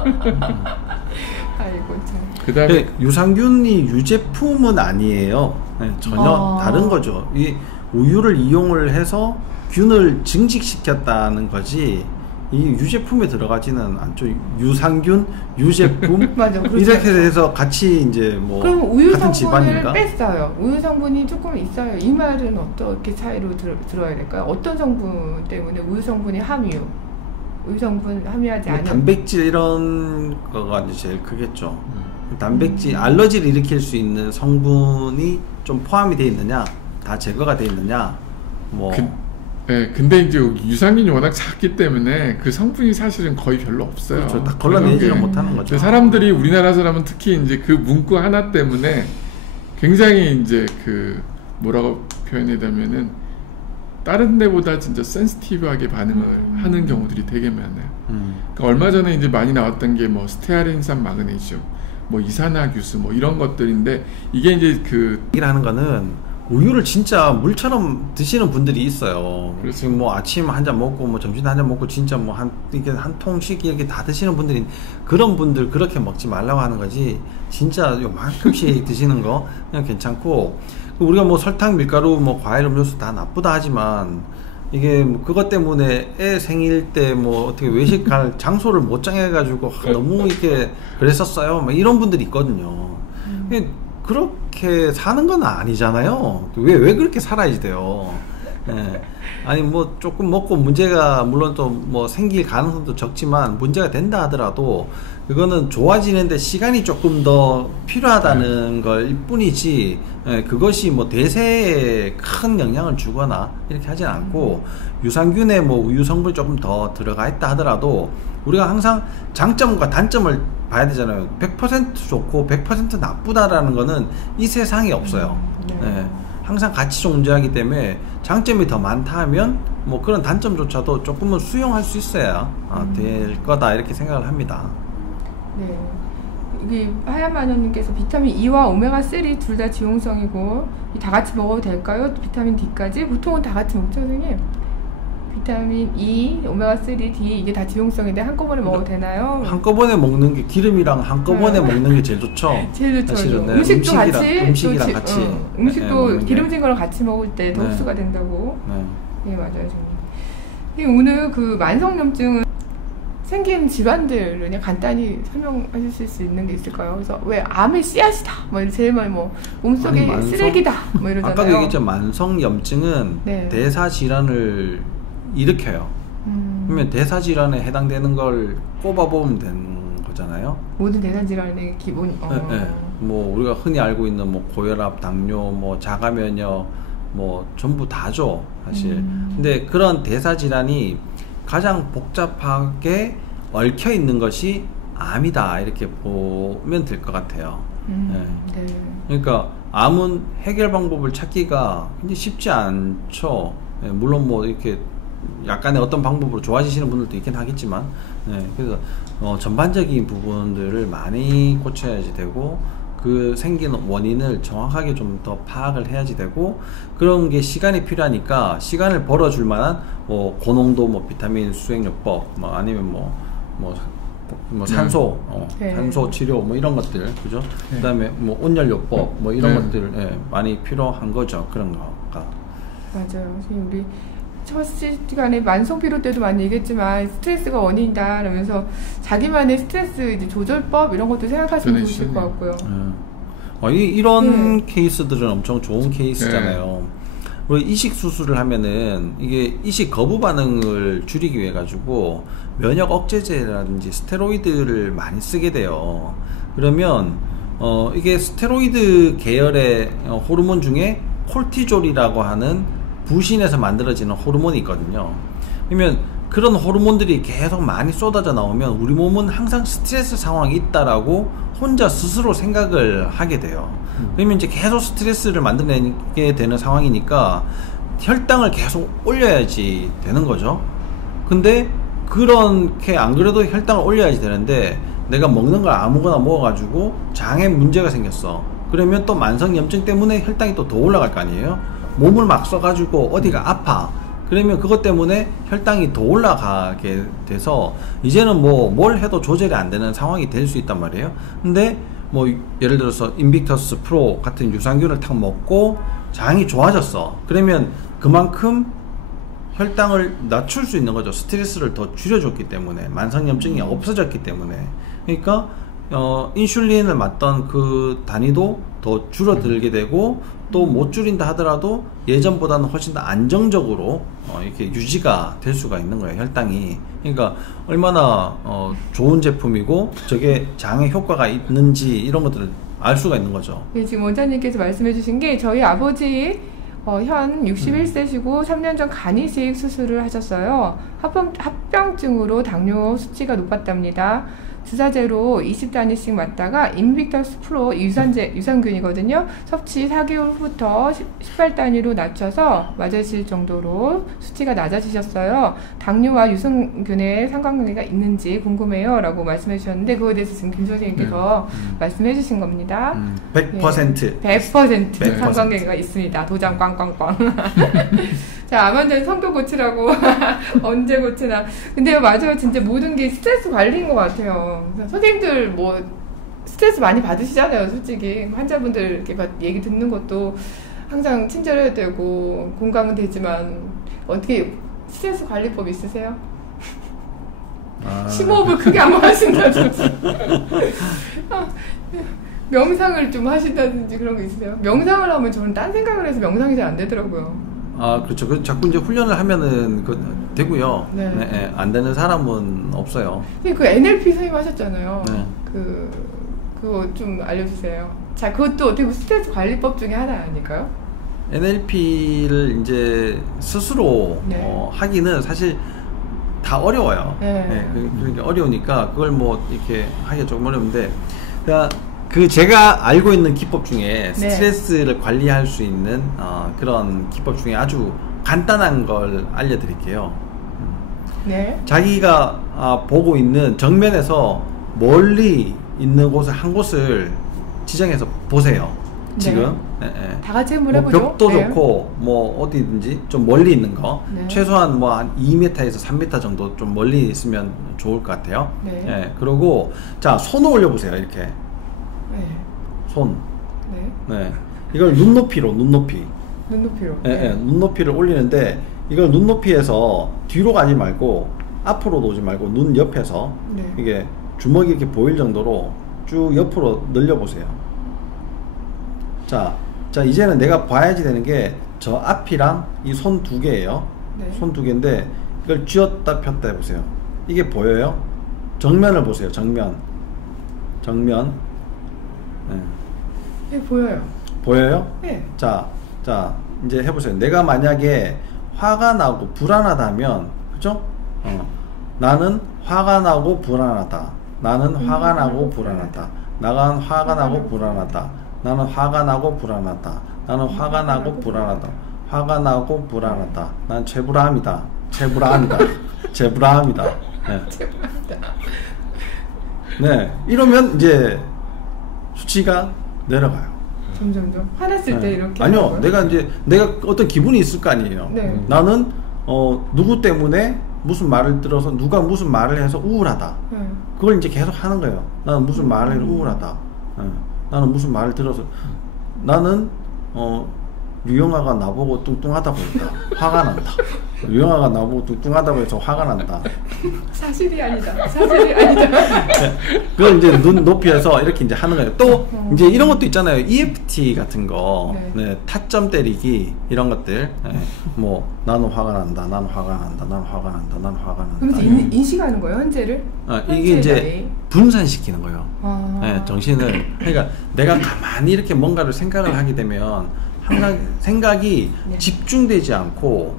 아이고 참. 그다음에 유산균이 유제품은 아니에요. 네, 전혀 다른 거죠. 이 우유를 이용을 해서 균을 증식시켰다는 거지, 이 유제품에 들어가지는 않죠. 유산균, 유제품 맞아, 이렇게 해서 같이 이제 뭐 그럼 우유 같은 성분을 집안인가? 뺐어요. 우유 성분이 조금 있어요. 이 말은 어떻게 차이로 들어야 될까요? 어떤 성분 때문에 우유 성분이 함유? 우유 성분 함유하지 않은 단백질 이런 거가 이제 제일 크겠죠. 단백질 알러지를 일으킬 수 있는 성분이 좀 포함이 돼 있느냐, 다 제거가 돼 있느냐, 뭐. 네, 근데 이제 유산균이 워낙 작기 때문에 그 성분이 사실은 거의 별로 없어요. 그렇죠. 딱 걸러내지는 못하는 거죠. 사람들이, 우리나라 사람은 특히 이제 그 문구 하나 때문에 굉장히 이제 그 뭐라고 표현하자면은 다른 데보다 진짜 센시티브하게 반응을 하는 경우들이 되게 많아요. 그러니까 얼마 전에 이제 많이 나왔던 게 뭐 스테아린산 마그네슘, 뭐 이산화규수 뭐 이런 것들인데, 이게 이제 그 얘기를 하는 거는 우유를 진짜 물처럼 드시는 분들이 있어요. 그렇죠. 지금 뭐 아침 한 잔 먹고 뭐 점심 한 잔 먹고 진짜 뭐 이게 한 통씩 이렇게 다 드시는 분들이, 그런 분들 그렇게 먹지 말라고 하는 거지, 진짜 요만큼씩 드시는 거 그냥 괜찮고, 우리가 뭐 설탕, 밀가루, 뭐 과일, 음료수 다 나쁘다 하지만 이게 뭐 그것 때문에 애 생일 때 뭐 어떻게 외식 갈 장소를 못 정해가지고 너무 이렇게 그랬었어요. 막 이런 분들이 있거든요. 그렇게 사는 건 아니잖아요. 왜 그렇게 살아야지 돼요? 예. 아니 뭐 조금 먹고 문제가 물론 또 뭐 생길 가능성도 적지만 문제가 된다 하더라도 그거는 좋아지는데 시간이 조금 더 필요하다는 걸 뿐이지, 예, 그것이 뭐 대세에 큰 영향을 주거나 이렇게 하진 않고, 유산균에 뭐 우유 성분이 조금 더 들어가 있다 하더라도 우리가 항상 장점과 단점을 봐야 되잖아요. 100% 좋고 100% 나쁘다라는 거는 이 세상에 없어요. 예. 항상 같이 존재하기 때문에 장점이 더 많다 하면 뭐 그런 단점조차도 조금은 수용할 수 있어야 될 거다, 이렇게 생각을 합니다. 네. 여기 하얀마녀님께서 비타민 E와 오메가3 둘 다 지용성이고 다 같이 먹어도 될까요? 비타민 D까지? 보통은 다 같이 먹죠, 선생님? 비타민 E, 오메가3, D 이게 다 지용성인데 한꺼번에 먹어도 되나요? 한꺼번에 먹는 게 기름이랑 한꺼번에 먹는 게 제일 좋죠. 제일 좋죠. 사실은, 네. 음식도 음식이랑 같이 같이 음식도 먹는 게. 기름진 거랑 같이 먹을 때 더 네. 흡수가 된다고. 네. 네, 맞아요, 선생님. 오늘 그 만성염증은 생긴 질환들 그냥 간단히 설명하실 수 있는 게 있을까요? 그래서 왜 암의 씨앗이다, 뭐 제일 많이 뭐 몸속에 쓰레기다, 뭐 이러잖아요. 아까도 얘기했죠. 만성염증은 네. 대사 질환을 일으켜요. 그러면 대사 질환에 해당되는 걸 꼽아보면 되는 거잖아요. 모든 대사 질환의 기본. 네, 네. 뭐 우리가 흔히 알고 있는 뭐 고혈압, 당뇨, 뭐 자가면역, 뭐 전부 다죠, 사실. 근데 그런 대사 질환이 가장 복잡하게 얽혀 있는 것이 암이다, 이렇게 보면 될 것 같아요. 네. 네. 그러니까 암은 해결 방법을 찾기가 굉장히 쉽지 않죠. 네, 물론 뭐 이렇게 약간의 어떤 방법으로 좋아지시는 분들도 있긴 하겠지만, 네, 그래서 전반적인 부분들을 많이 고쳐야지 되고, 그 생긴 원인을 정확하게 좀 더 파악을 해야지 되고, 그런 게 시간이 필요하니까 시간을 벌어줄 만한 뭐 고농도 뭐 비타민 수행요법, 뭐 아니면 뭐 산소, 네. 산소 치료 뭐 이런 것들, 그죠? 네. 그다음에 뭐 온열요법 뭐 이런 네. 것들, 예, 많이 필요한 거죠. 그런 거가. 맞아요. 선생님, 우리 첫 시간에 만성 피로 때도 많이 얘기했지만 스트레스가 원인이다 그러면서 자기만의 스트레스 이제 조절법 이런 것도 생각하시면 좋으실 것 같고요. 이런 케이스들은 엄청 좋은 케이스잖아요. 그리고 이식 수술을 하면은 이게 이식 거부 반응을 줄이기 위해 가지고 면역 억제제라든지 스테로이드를 많이 쓰게 돼요. 그러면 이게 스테로이드 계열의 호르몬 중에 콜티졸이라고 하는 부신에서 만들어지는 호르몬이 있거든요. 그러면 그런 호르몬들이 계속 많이 쏟아져 나오면 우리 몸은 항상 스트레스 상황이 있다라고 혼자 스스로 생각을 하게 돼요. 그러면 이제 계속 스트레스를 만들어내게 되는 상황이니까 혈당을 계속 올려야지 되는 거죠. 근데 그렇게 안 그래도 혈당을 올려야지 되는데 내가 먹는 걸 아무거나 먹어가지고 장에 문제가 생겼어. 그러면 또 만성염증 때문에 혈당이 또 더 올라갈 거 아니에요. 몸을 막 써가지고 어디가 아파. 그러면 그것 때문에 혈당이 더 올라가게 돼서 이제는 뭐 뭘 해도 조절이 안 되는 상황이 될 수 있단 말이에요. 근데 뭐 예를 들어서 인빅터스 프로 같은 유산균을 탁 먹고 장이 좋아졌어. 그러면 그만큼 혈당을 낮출 수 있는 거죠. 스트레스를 더 줄여줬기 때문에, 만성염증이 없어졌기 때문에. 그러니까 인슐린을 맞던 그 단위도 더 줄어들게 되고, 또 못 줄인다 하더라도 예전보다는 훨씬 더 안정적으로 이렇게 유지가 될 수가 있는 거예요, 혈당이. 그러니까 얼마나 좋은 제품이고 저게 장에 효과가 있는지 이런 것들을 알 수가 있는 거죠. 네, 지금 원장님께서 말씀해 주신 게 저희 아버지 현 61세시고 3년 전 간이식 수술을 하셨어요. 합병증으로 당뇨 수치가 높았답니다. 주사제로 20단위씩 맞다가 인빅터스 프로 유산균이거든요. 섭취 4개월 후부터 18단위로 낮춰서 맞으실 정도로 수치가 낮아지셨어요. 당뇨와 유산균의 상관관계가 있는지 궁금해요 라고 말씀해 주셨는데, 그거에 대해서 지금 김 선생님께서 말씀해 주신 겁니다. 100%. 100% 상관관계가 있습니다. 도장 꽝꽝꽝. 자, 암 환자는 성격 고치라고 언제 고치나. 근데 맞아요. 진짜 모든 게 스트레스 관리인 것 같아요. 선생님들 뭐 스트레스 많이 받으시잖아요. 솔직히 환자분들 이렇게 얘기 듣는 것도 항상 친절해야 되고 공감은 되지만 어떻게 스트레스 관리법 있으세요? 심호흡을 크게 한번 하신다든지 명상을 좀 하신다든지 그런 거 있으세요? 명상을 하면 저는 딴 생각을 해서 명상이 잘 안 되더라고요. 그렇죠. 그 자꾸 이제 훈련을 하면은 되고요. 네. 네, 안 되는 사람은 없어요. 그 NLP 선생님 하셨잖아요. 네. 그거 좀 알려주세요. 자, 그것도 어떻게 보면 스트레스 관리법 중에 하나 아닐까요? NLP를 이제 스스로 하기는 사실 다 어려워요. 네. 그러니까 어려우니까 그걸 뭐 이렇게 하기가 조금 어려운데, 그러니까 제가 알고 있는 기법 중에 스트레스를 관리할 수 있는 그런 기법 중에 아주 간단한 걸 알려드릴게요. 네. 자기가 보고 있는 정면에서 멀리 있는 곳을 한 곳을 지정해서 보세요. 지금. 예, 예. 다 같이 한번 뭐 해보죠. 벽도 네. 좋고 뭐 어디든지 좀 멀리 있는 거 네. 최소한 뭐 한 2m에서 3m 정도 좀 멀리 있으면 좋을 것 같아요. 네. 예, 그리고 자 손을 올려보세요. 이렇게 네. 손. 네. 네. 이걸 눈높이로 눈높이. 눈높이로. 예, 예, 눈높이를 올리는데 이걸 눈높이에서 뒤로 가지 말고 앞으로 놓지 말고 눈 옆에서 네. 이게 주먹이 이렇게 보일 정도로 쭉 옆으로 늘려보세요. 자 이제는 내가 봐야지 되는 게 저 앞이랑 이 손 두 개예요. 네. 손 두 개인데 이걸 쥐었다 폈다 해보세요. 이게 보여요? 정면을 보세요. 정면. 네. 네, 보여요. 보여요? 네. 자 이제 해보세요. 내가 만약에 화가 나고 불안하다면, 그죠? 나는 화가 나고 불안하다. 나는 화가 나고 불안하다. 나는 화가 나고 불안하다. 나는 화가 나고 불안하다. 나는 화가 나고 불안하다. 화가 나고 불안하다. 난 제불암이다. 제불암이다. 제불암이다. 네. 네. 이러면 이제 수치가 내려가요. 점점점 화났을 때 이렇게. 아니요, 하는 거예요? 내가 어떤 기분이 있을 거 아니에요. 네. 나는 누구 때문에 무슨 말을 들어서 누가 무슨 말을 해서 우울하다. 네. 그걸 이제 계속 하는 거예요. 나는 무슨 말을 해서 우울하다. 나는 무슨 말을 들어서 나는 류영아가 나보고 뚱뚱하다 보니까 화가 난다. 류영아가 나보고 뚱뚱하다고 해서 화가 난다. 사실이 아니다. 사실이 아니다. 네. 그걸 이제 눈 높이에서 이렇게 이제 하는 거예요. 또 이제 이런 것도 있잖아요. EFT 같은 거, 네. 네, 타점 때리기 이런 것들. 네. 뭐 나는 화가 난다. 나는 화가 난다. 나는 화가 난다. 나는 화가 난다. 그러면서 인식하는 거예요, 현재를? 이게 이제 분산시키는 거예요. 아. 네, 정신을. 그러니까 내가 가만히 이렇게 뭔가를 생각을 하게 되면 항상 생각이 네. 집중되지 않고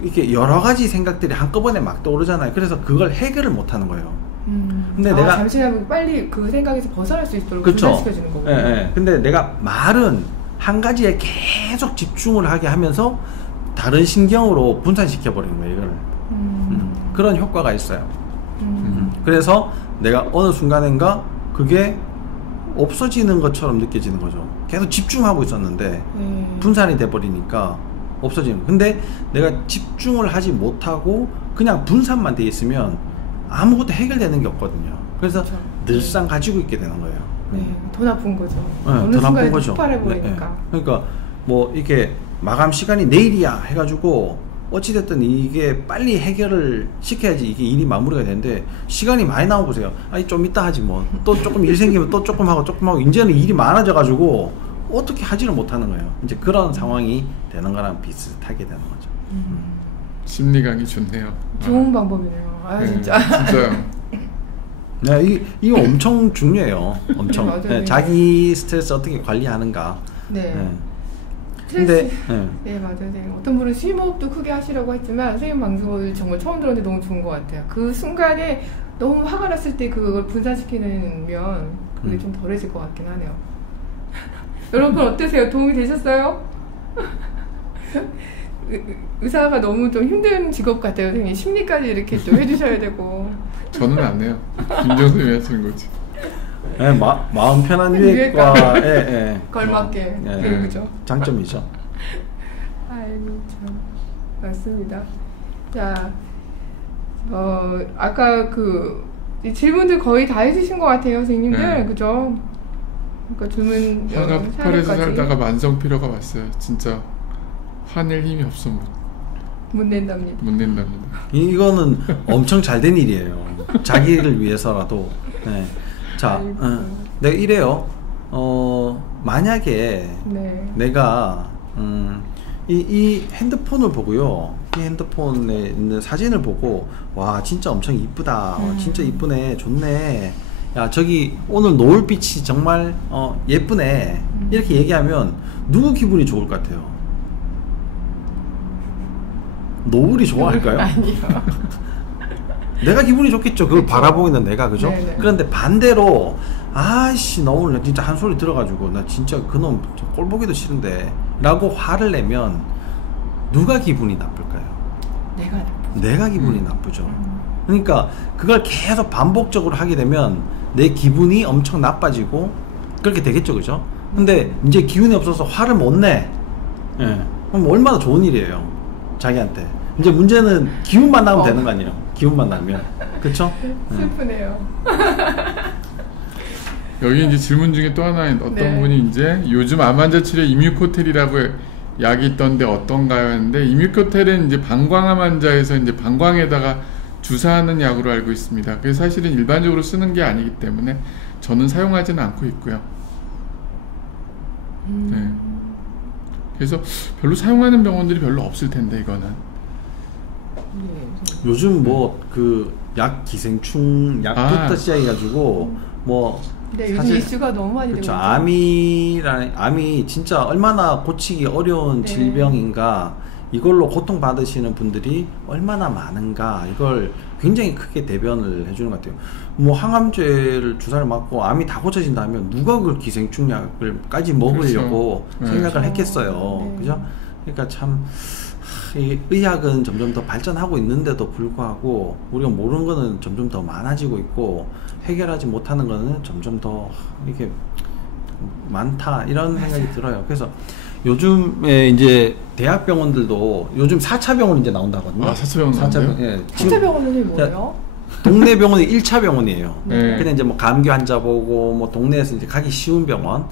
이렇게 여러 가지 생각들이 한꺼번에 막 떠오르잖아요. 그래서 그걸 해결을 못 하는 거예요. 근데 내가 잠시나마 빨리 그 생각에서 벗어날 수 있도록 그쵸? 분산시켜주는 거군요. 예, 예. 근데 내가 말은 한 가지에 계속 집중을 하게 하면서 다른 신경으로 분산시켜 버리는 거예요. 이걸. 그런 효과가 있어요. 그래서 내가 어느 순간인가 그게 없어지는 것처럼 느껴지는 거죠. 계속 집중하고 있었는데 분산이 돼 버리니까 없어지는 거예요. 근데 내가 집중을 하지 못하고 그냥 분산만 돼 있으면 아무것도 해결되는 게 없거든요. 그래서 그렇죠. 늘상 가지고 있게 되는 거예요. 네, 더 나쁜 거죠. 네, 어느 더 나쁜 순간에 거죠. 폭발해 버리니까. 네, 네. 그러니까 뭐 이게 마감 시간이 내일이야 해가지고 어찌됐든 이게 빨리 해결을 시켜야지 이게 일이 마무리가 되는데 시간이 많이 나와 보세요. 아니 좀 이따 하지 뭐. 또 조금 일 생기면 또 조금 하고 이제는 일이 많아져가지고 어떻게 하지를 못하는 거예요. 이제 그런 상황이 되는 거랑 비슷하게 되는 거죠. 심리강이 좋네요. 좋은 방법이네요. 아 네, 진짜. 진짜요. 네, 이거 엄청 중요해요. 엄청. 맞아요. 네, 자기 스트레스 어떻게 관리하는가. 네. 네. 스트레스. 근데 네 맞아요. 네. 어떤 분은 심호흡도 크게 하시라고 했지만 선생님 방송을 정말 처음 들었는데 너무 좋은 것 같아요. 그 순간에 너무 화가 났을 때 그걸 분산시키면 그게 좀 덜해질 것 같긴 하네요. 여러분 어떠세요? 도움이 되셨어요? 의사가 너무 좀 힘든 직업 같아요. 선생님 심리까지 이렇게 또 해주셔야 되고. 저는 안 해요. 김정선이 하시는 거지. 네, 마음 편한 유액과에 걸맞게 그죠? 장점이죠. 아이고 참 맞습니다. 자, 아까 이 질문들 거의 다 해주신 것 같아요, 선생님들, 네. 그죠? 그러니까 질문 화가 폭발해서 살다가 만성피로가 왔어요. 진짜 화낼 힘이 없어 못 낸답니다. 못 낸답니다. 이거는 엄청 잘 된 일이에요. 자기를 위해서라도. 네. 자, 내가 이래요. 만약에 네. 내가 이 핸드폰을 보고요. 이 핸드폰에 있는 사진을 보고 와 진짜 엄청 이쁘다. 진짜 이쁘네. 좋네. 야 저기 오늘 노을빛이 정말 예쁘네. 이렇게 얘기하면 누구 기분이 좋을 것 같아요? 노을이 좋아할까요? 아니요. 내가 기분이 좋겠죠. 그걸 그쵸. 바라보고 있는 내가, 그죠? 네네. 그런데 반대로 아씨 나 오늘 진짜 한 소리 들어가지고 나 진짜 그놈 꼴 보기도 싫은데 라고 화를 내면 누가 기분이 나쁠까요? 내가 나쁘죠. 내가 기분이 나쁘죠. 그러니까 그걸 계속 반복적으로 하게 되면 내 기분이 엄청 나빠지고 그렇게 되겠죠, 그죠? 근데 이제 기운이 없어서 화를 못 내. 예. 그럼 얼마나 좋은 일이에요. 자기한테. 이제 문제는 기운만 나면 되는 거 아니에요. 기운만 나면. 그쵸? 슬프네요. 여기 이제 질문 중에 또 하나 어떤 네. 분이 이제 요즘 암 환자 치료 이뮤코텔이라고 약이 있던데 어떤가요? 했는데 이뮤코텔은 이제 방광암 환자에서 이제 방광에다가 주사하는 약으로 알고 있습니다. 그래서 사실은 일반적으로 쓰는 게 아니기 때문에 저는 사용하지는 않고 있고요. 네. 그래서 별로 사용하는 병원들이 별로 없을 텐데 이거는. 요즘 뭐 그 약 기생충 약부터 시작해가지고 뭐 네, 요즘 사실 이슈가 너무 많이 되고 그렇죠. 있죠. 암이 진짜 얼마나 고치기 어려운 네. 질병인가, 이걸로 고통받으시는 분들이 얼마나 많은가, 이걸 굉장히 크게 대변을 해주는 것 같아요. 뭐 항암제를 주사를 맞고 암이 다 고쳐진다면 누가 그 기생충 약을까지 먹으려고 그렇죠. 생각을 그렇죠. 했겠어요. 네. 그죠? 그러니까 참 이 의학은 점점 더 발전하고 있는데도 불구하고 우리가 모르는 거는 점점 더 많아지고 있고 해결하지 못하는 거는 점점 더 이렇게 많다, 이런 생각이 들어요. 그래서 요즘에 이제 대학병원들도 요즘 4차 병원 이제 나온다거든요. 4차 병원 4차 나온대요? 병원, 예. 진짜 병원은 뭐예요? 동네 병원이 1차 병원이에요. 네. 그냥 이제 뭐 감기 환자 보고 뭐 동네에서 이제 가기 쉬운 병원,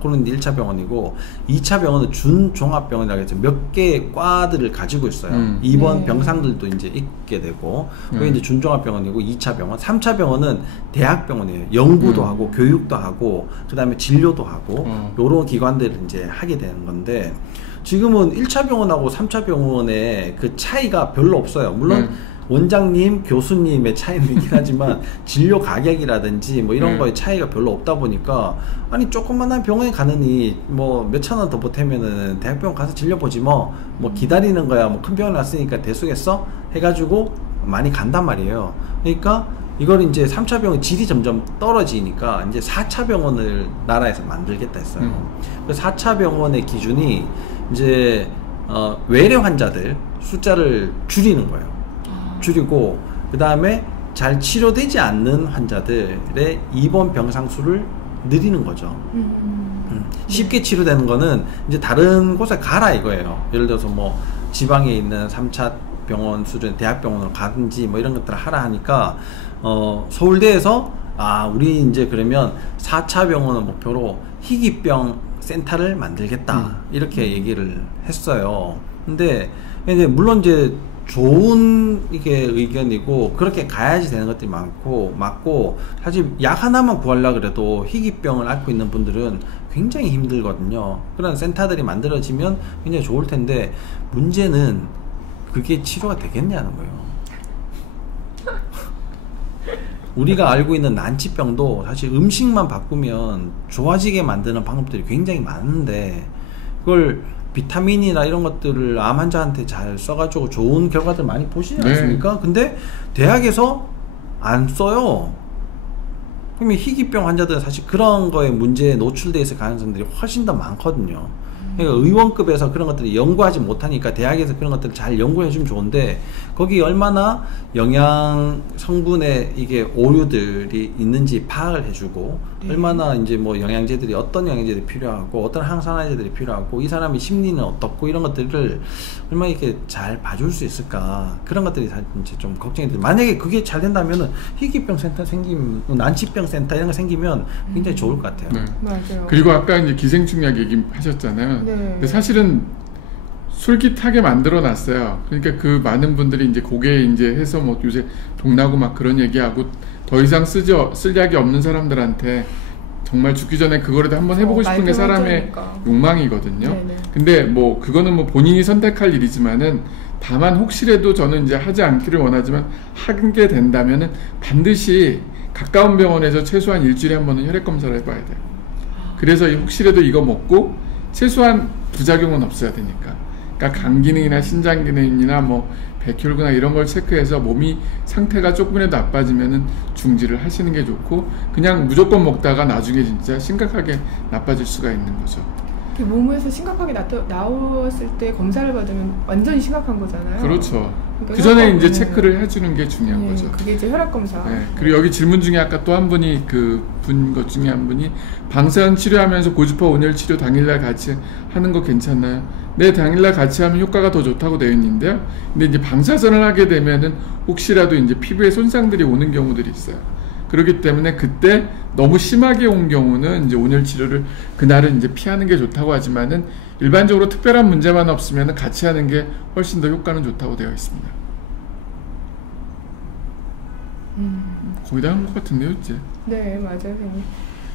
그런 1차 병원이고, 2차 병원은 준종합병원이라고 해서 몇 개의 과들을 가지고 있어요. 입원 네. 병상들도 이제 있게 되고, 그게 이제 준종합병원이고, 2차 병원, 3차 병원은 대학병원이에요. 연구도 하고 교육도 하고 그다음에 진료도 하고 요런 기관들을 이제 하게 되는 건데, 지금은 1차 병원하고 3차 병원의 그 차이가 별로 없어요. 물론 원장님, 교수님의 차이는 있긴 하지만 진료 가격이라든지 뭐 이런 거에 차이가 별로 없다 보니까, 아니 조그만한 병원에 가느니 뭐 몇천 원 더 보태면은 대학병원 가서 진료 보지 뭐 기다리는 거야, 뭐 큰 병원 왔으니까 대수겠어 해가지고 많이 간단 말이에요. 그러니까 이걸 이제 3차 병원 질이 점점 떨어지니까 이제 4차 병원을 나라에서 만들겠다 했어요. 그 4차 병원의 기준이 이제 외래 환자들 숫자를 줄이는 거예요. 줄이고, 그 다음에 잘 치료되지 않는 환자들의 입원 병상 수를 늘리는 거죠. 쉽게 치료되는 거는 이제 다른 곳에 가라 이거예요. 예를 들어서 뭐 지방에 있는 3차 병원 수준 대학병원으로 가든지 뭐 이런 것들을 하라 하니까, 서울대에서 우리 이제 그러면 4차 병원을 목표로 희귀병 센터를 만들겠다 이렇게 얘기를 했어요. 근데 이제 물론 이제 좋은 이게 의견이고 그렇게 가야지 되는 것들이 맞고, 사실 약 하나만 구하려고 그래도 희귀병을 앓고 있는 분들은 굉장히 힘들거든요. 그런 센터들이 만들어지면 굉장히 좋을 텐데, 문제는 그게 치료가 되겠냐는 거예요. 우리가 알고 있는 난치병도 사실 음식만 바꾸면 좋아지게 만드는 방법들이 굉장히 많은데, 그걸 비타민이나 이런 것들을 암 환자한테 잘 써가지고 좋은 결과들 많이 보시지 않습니까? 근데 대학에서 안 써요. 그러면 희귀병 환자들은 사실 그런 거에 문제에 노출돼 있을 가능성들이 훨씬 더 많거든요. 그러니까 의원급에서 그런 것들을 연구하지 못하니까 대학에서 그런 것들을 잘 연구해 주면 좋은데, 거기 얼마나 영양 성분의 이게 오류들이 있는지 파악을 해주고, 얼마나 이제 뭐 영양제들이 어떤 영양제들이 필요하고 어떤 항산화제들이 필요하고 이 사람의 심리는 어떻고 이런 것들을 얼마나 이렇게 잘 봐줄 수 있을까, 그런 것들이 이제 좀 걱정이 돼요. 만약에 그게 잘 된다면은 희귀병 센터 생기면, 난치병 센터 이런 거 생기면 굉장히 좋을 것 같아요. 네. 맞아요. 그리고 아까 이제 기생충약 얘기하셨잖아요. 네. 근데 사실은 솔깃하게 만들어 놨어요. 그러니까 그 많은 분들이 이제 고개 이제 해서 뭐 요새 동나고 막 그런 얘기하고 더 이상 쓸 약이 없는 사람들한테 정말 죽기 전에 그거라도 한번 해보고 싶은 게 사람의 욕망이거든요. 네네. 근데 뭐 그거는 뭐 본인이 선택할 일이지만은, 다만 혹시라도 저는 이제 하지 않기를 원하지만 하게 된다면은 반드시 가까운 병원에서 최소한 일주일에 한 번은 혈액 검사를 해봐야 돼요. 그래서 혹시라도 이거 먹고 최소한 부작용은 없어야 되니까. 그러니까 간 기능이나 신장 기능이나 뭐 백혈구나 이런 걸 체크해서 몸이 상태가 조금이라도 나빠지면은 중지를 하시는 게 좋고, 그냥 무조건 먹다가 나중에 진짜 심각하게 나빠질 수가 있는 거죠. 몸에서 심각하게 나왔을 때 검사를 받으면 완전히 심각한 거잖아요. 그렇죠. 그러니까 그 전에 혈압- 이제 체크를 해주는 게 중요한 네, 거죠. 그게 이제 혈압 검사. 네, 그리고 여기 질문 중에 아까 또 한 분이 분 것 중에 한 분이 방사선 치료하면서 고주파 온열 치료 당일날 같이 하는 거 괜찮나요? 네, 당일날 같이 하면 효과가 더 좋다고 되어 있는데요. 근데 이제 방사선을 하게 되면은 혹시라도 이제 피부에 손상들이 오는 경우들이 있어요. 그렇기 때문에 그때 너무 심하게 온 경우는 이제 온열 치료를 그날은 이제 피하는 게 좋다고 하지만은 일반적으로 특별한 문제만 없으면은 같이 하는 게 훨씬 더 효과는 좋다고 되어 있습니다. 거의 다 한 것 같은데요, 이제. 네, 맞아요, 선생님.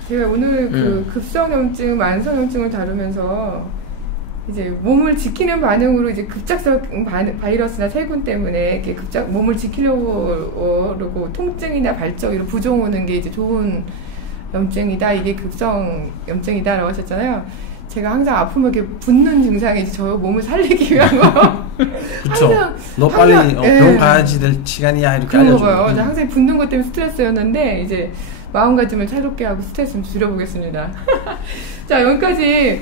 제가 오늘 그 급성염증, 만성염증을 다루면서 이제 몸을 지키는 반응으로 이제 급작성 바이러스나 세균 때문에 이렇게 몸을 지키려고 그러고 통증이나 발적 이런 부종 오는 게 이제 좋은 염증이다. 이게 급성염증이다라고 하셨잖아요. 제가 항상 아프면 이렇게 붓는 증상이 이제 저 몸을 살리기 위한 거. 그쵸. 너 빨리 병원 가야지 될 시간이야 이렇게 그런 알려주고. 거요. 항상 붓는 것 때문에 스트레스였는데 이제 마음가짐을 차롭게 하고 스트레스 좀 줄여보겠습니다. 자, 여기까지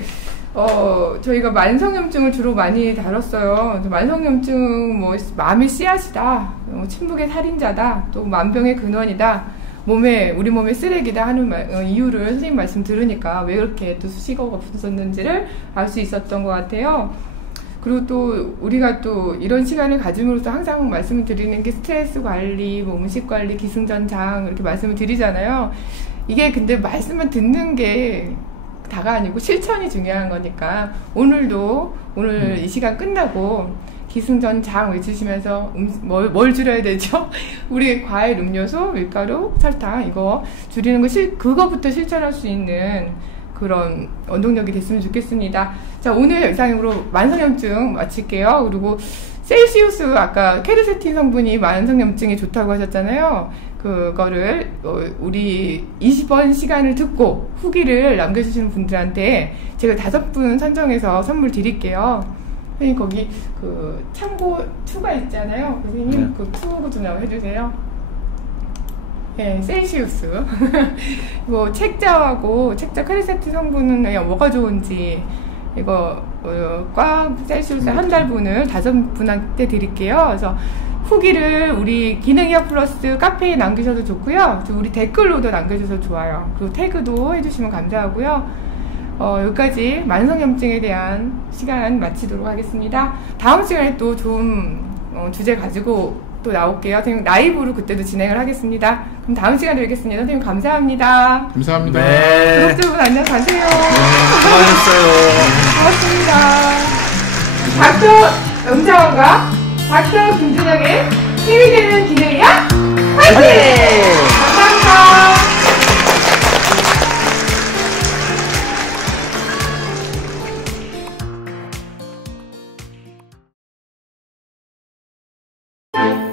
저희가 만성염증을 주로 많이 다뤘어요. 만성염증 뭐 마음의 씨앗이다, 침묵의 살인자다, 또 만병의 근원이다, 우리 몸의 쓰레기다 하는 이유를 선생님 말씀 들으니까 왜 그렇게 또 수식어가 붙었는지를 알 수 있었던 것 같아요. 그리고 또 우리가 또 이런 시간을 가짐으로써 항상 말씀을 드리는 게 스트레스 관리, 뭐 음식 관리, 기승전장 이렇게 말씀을 드리잖아요. 이게 근데 말씀을 듣는 게 다가 아니고 실천이 중요한 거니까 오늘 이 시간 끝나고 기승전장 외치시면서 뭘 줄여야 되죠? 우리 과일, 음료수, 밀가루, 설탕 이거 줄이는 거 그거부터 실천할 수 있는 그런 원동력이 됐으면 좋겠습니다. 자, 오늘 이상으로 만성염증 마칠게요. 그리고 셀시우스 아까 케르세틴 성분이 만성염증에 좋다고 하셨잖아요. 그거를 우리 20번 시간을 듣고 후기를 남겨주시는 분들한테 제가 5분 선정해서 선물 드릴게요. 선생님 거기 그 참고 2가 있잖아요. 선생님 네. 그 2 좀 해주세요. 네, 셀시우스. 이거 책자하고 책자 크리세트 성분은 그냥 뭐가 좋은지 이거 꽉 셀시우스 한 달분을 5분한테 드릴게요. 그래서 후기를 우리 기능의학 플러스 카페에 남기셔도 좋고요. 우리 댓글로도 남겨주셔도 좋아요. 그리고 태그도 해주시면 감사하고요. 여기까지 만성염증에 대한 시간 마치도록 하겠습니다. 다음 시간에 또 좋은 주제 가지고 또 나올게요. 선생님 라이브로 그때도 진행을 하겠습니다. 그럼 다음 시간에 뵙겠습니다. 선생님 감사합니다. 감사합니다. 네. 구독자분 안녕 가세요. 수고하셨어요. 고맙습니다. 닥터 영자원과 닥터 김준영의 힘이 되는 기능이야 화이팅! 감사합니다.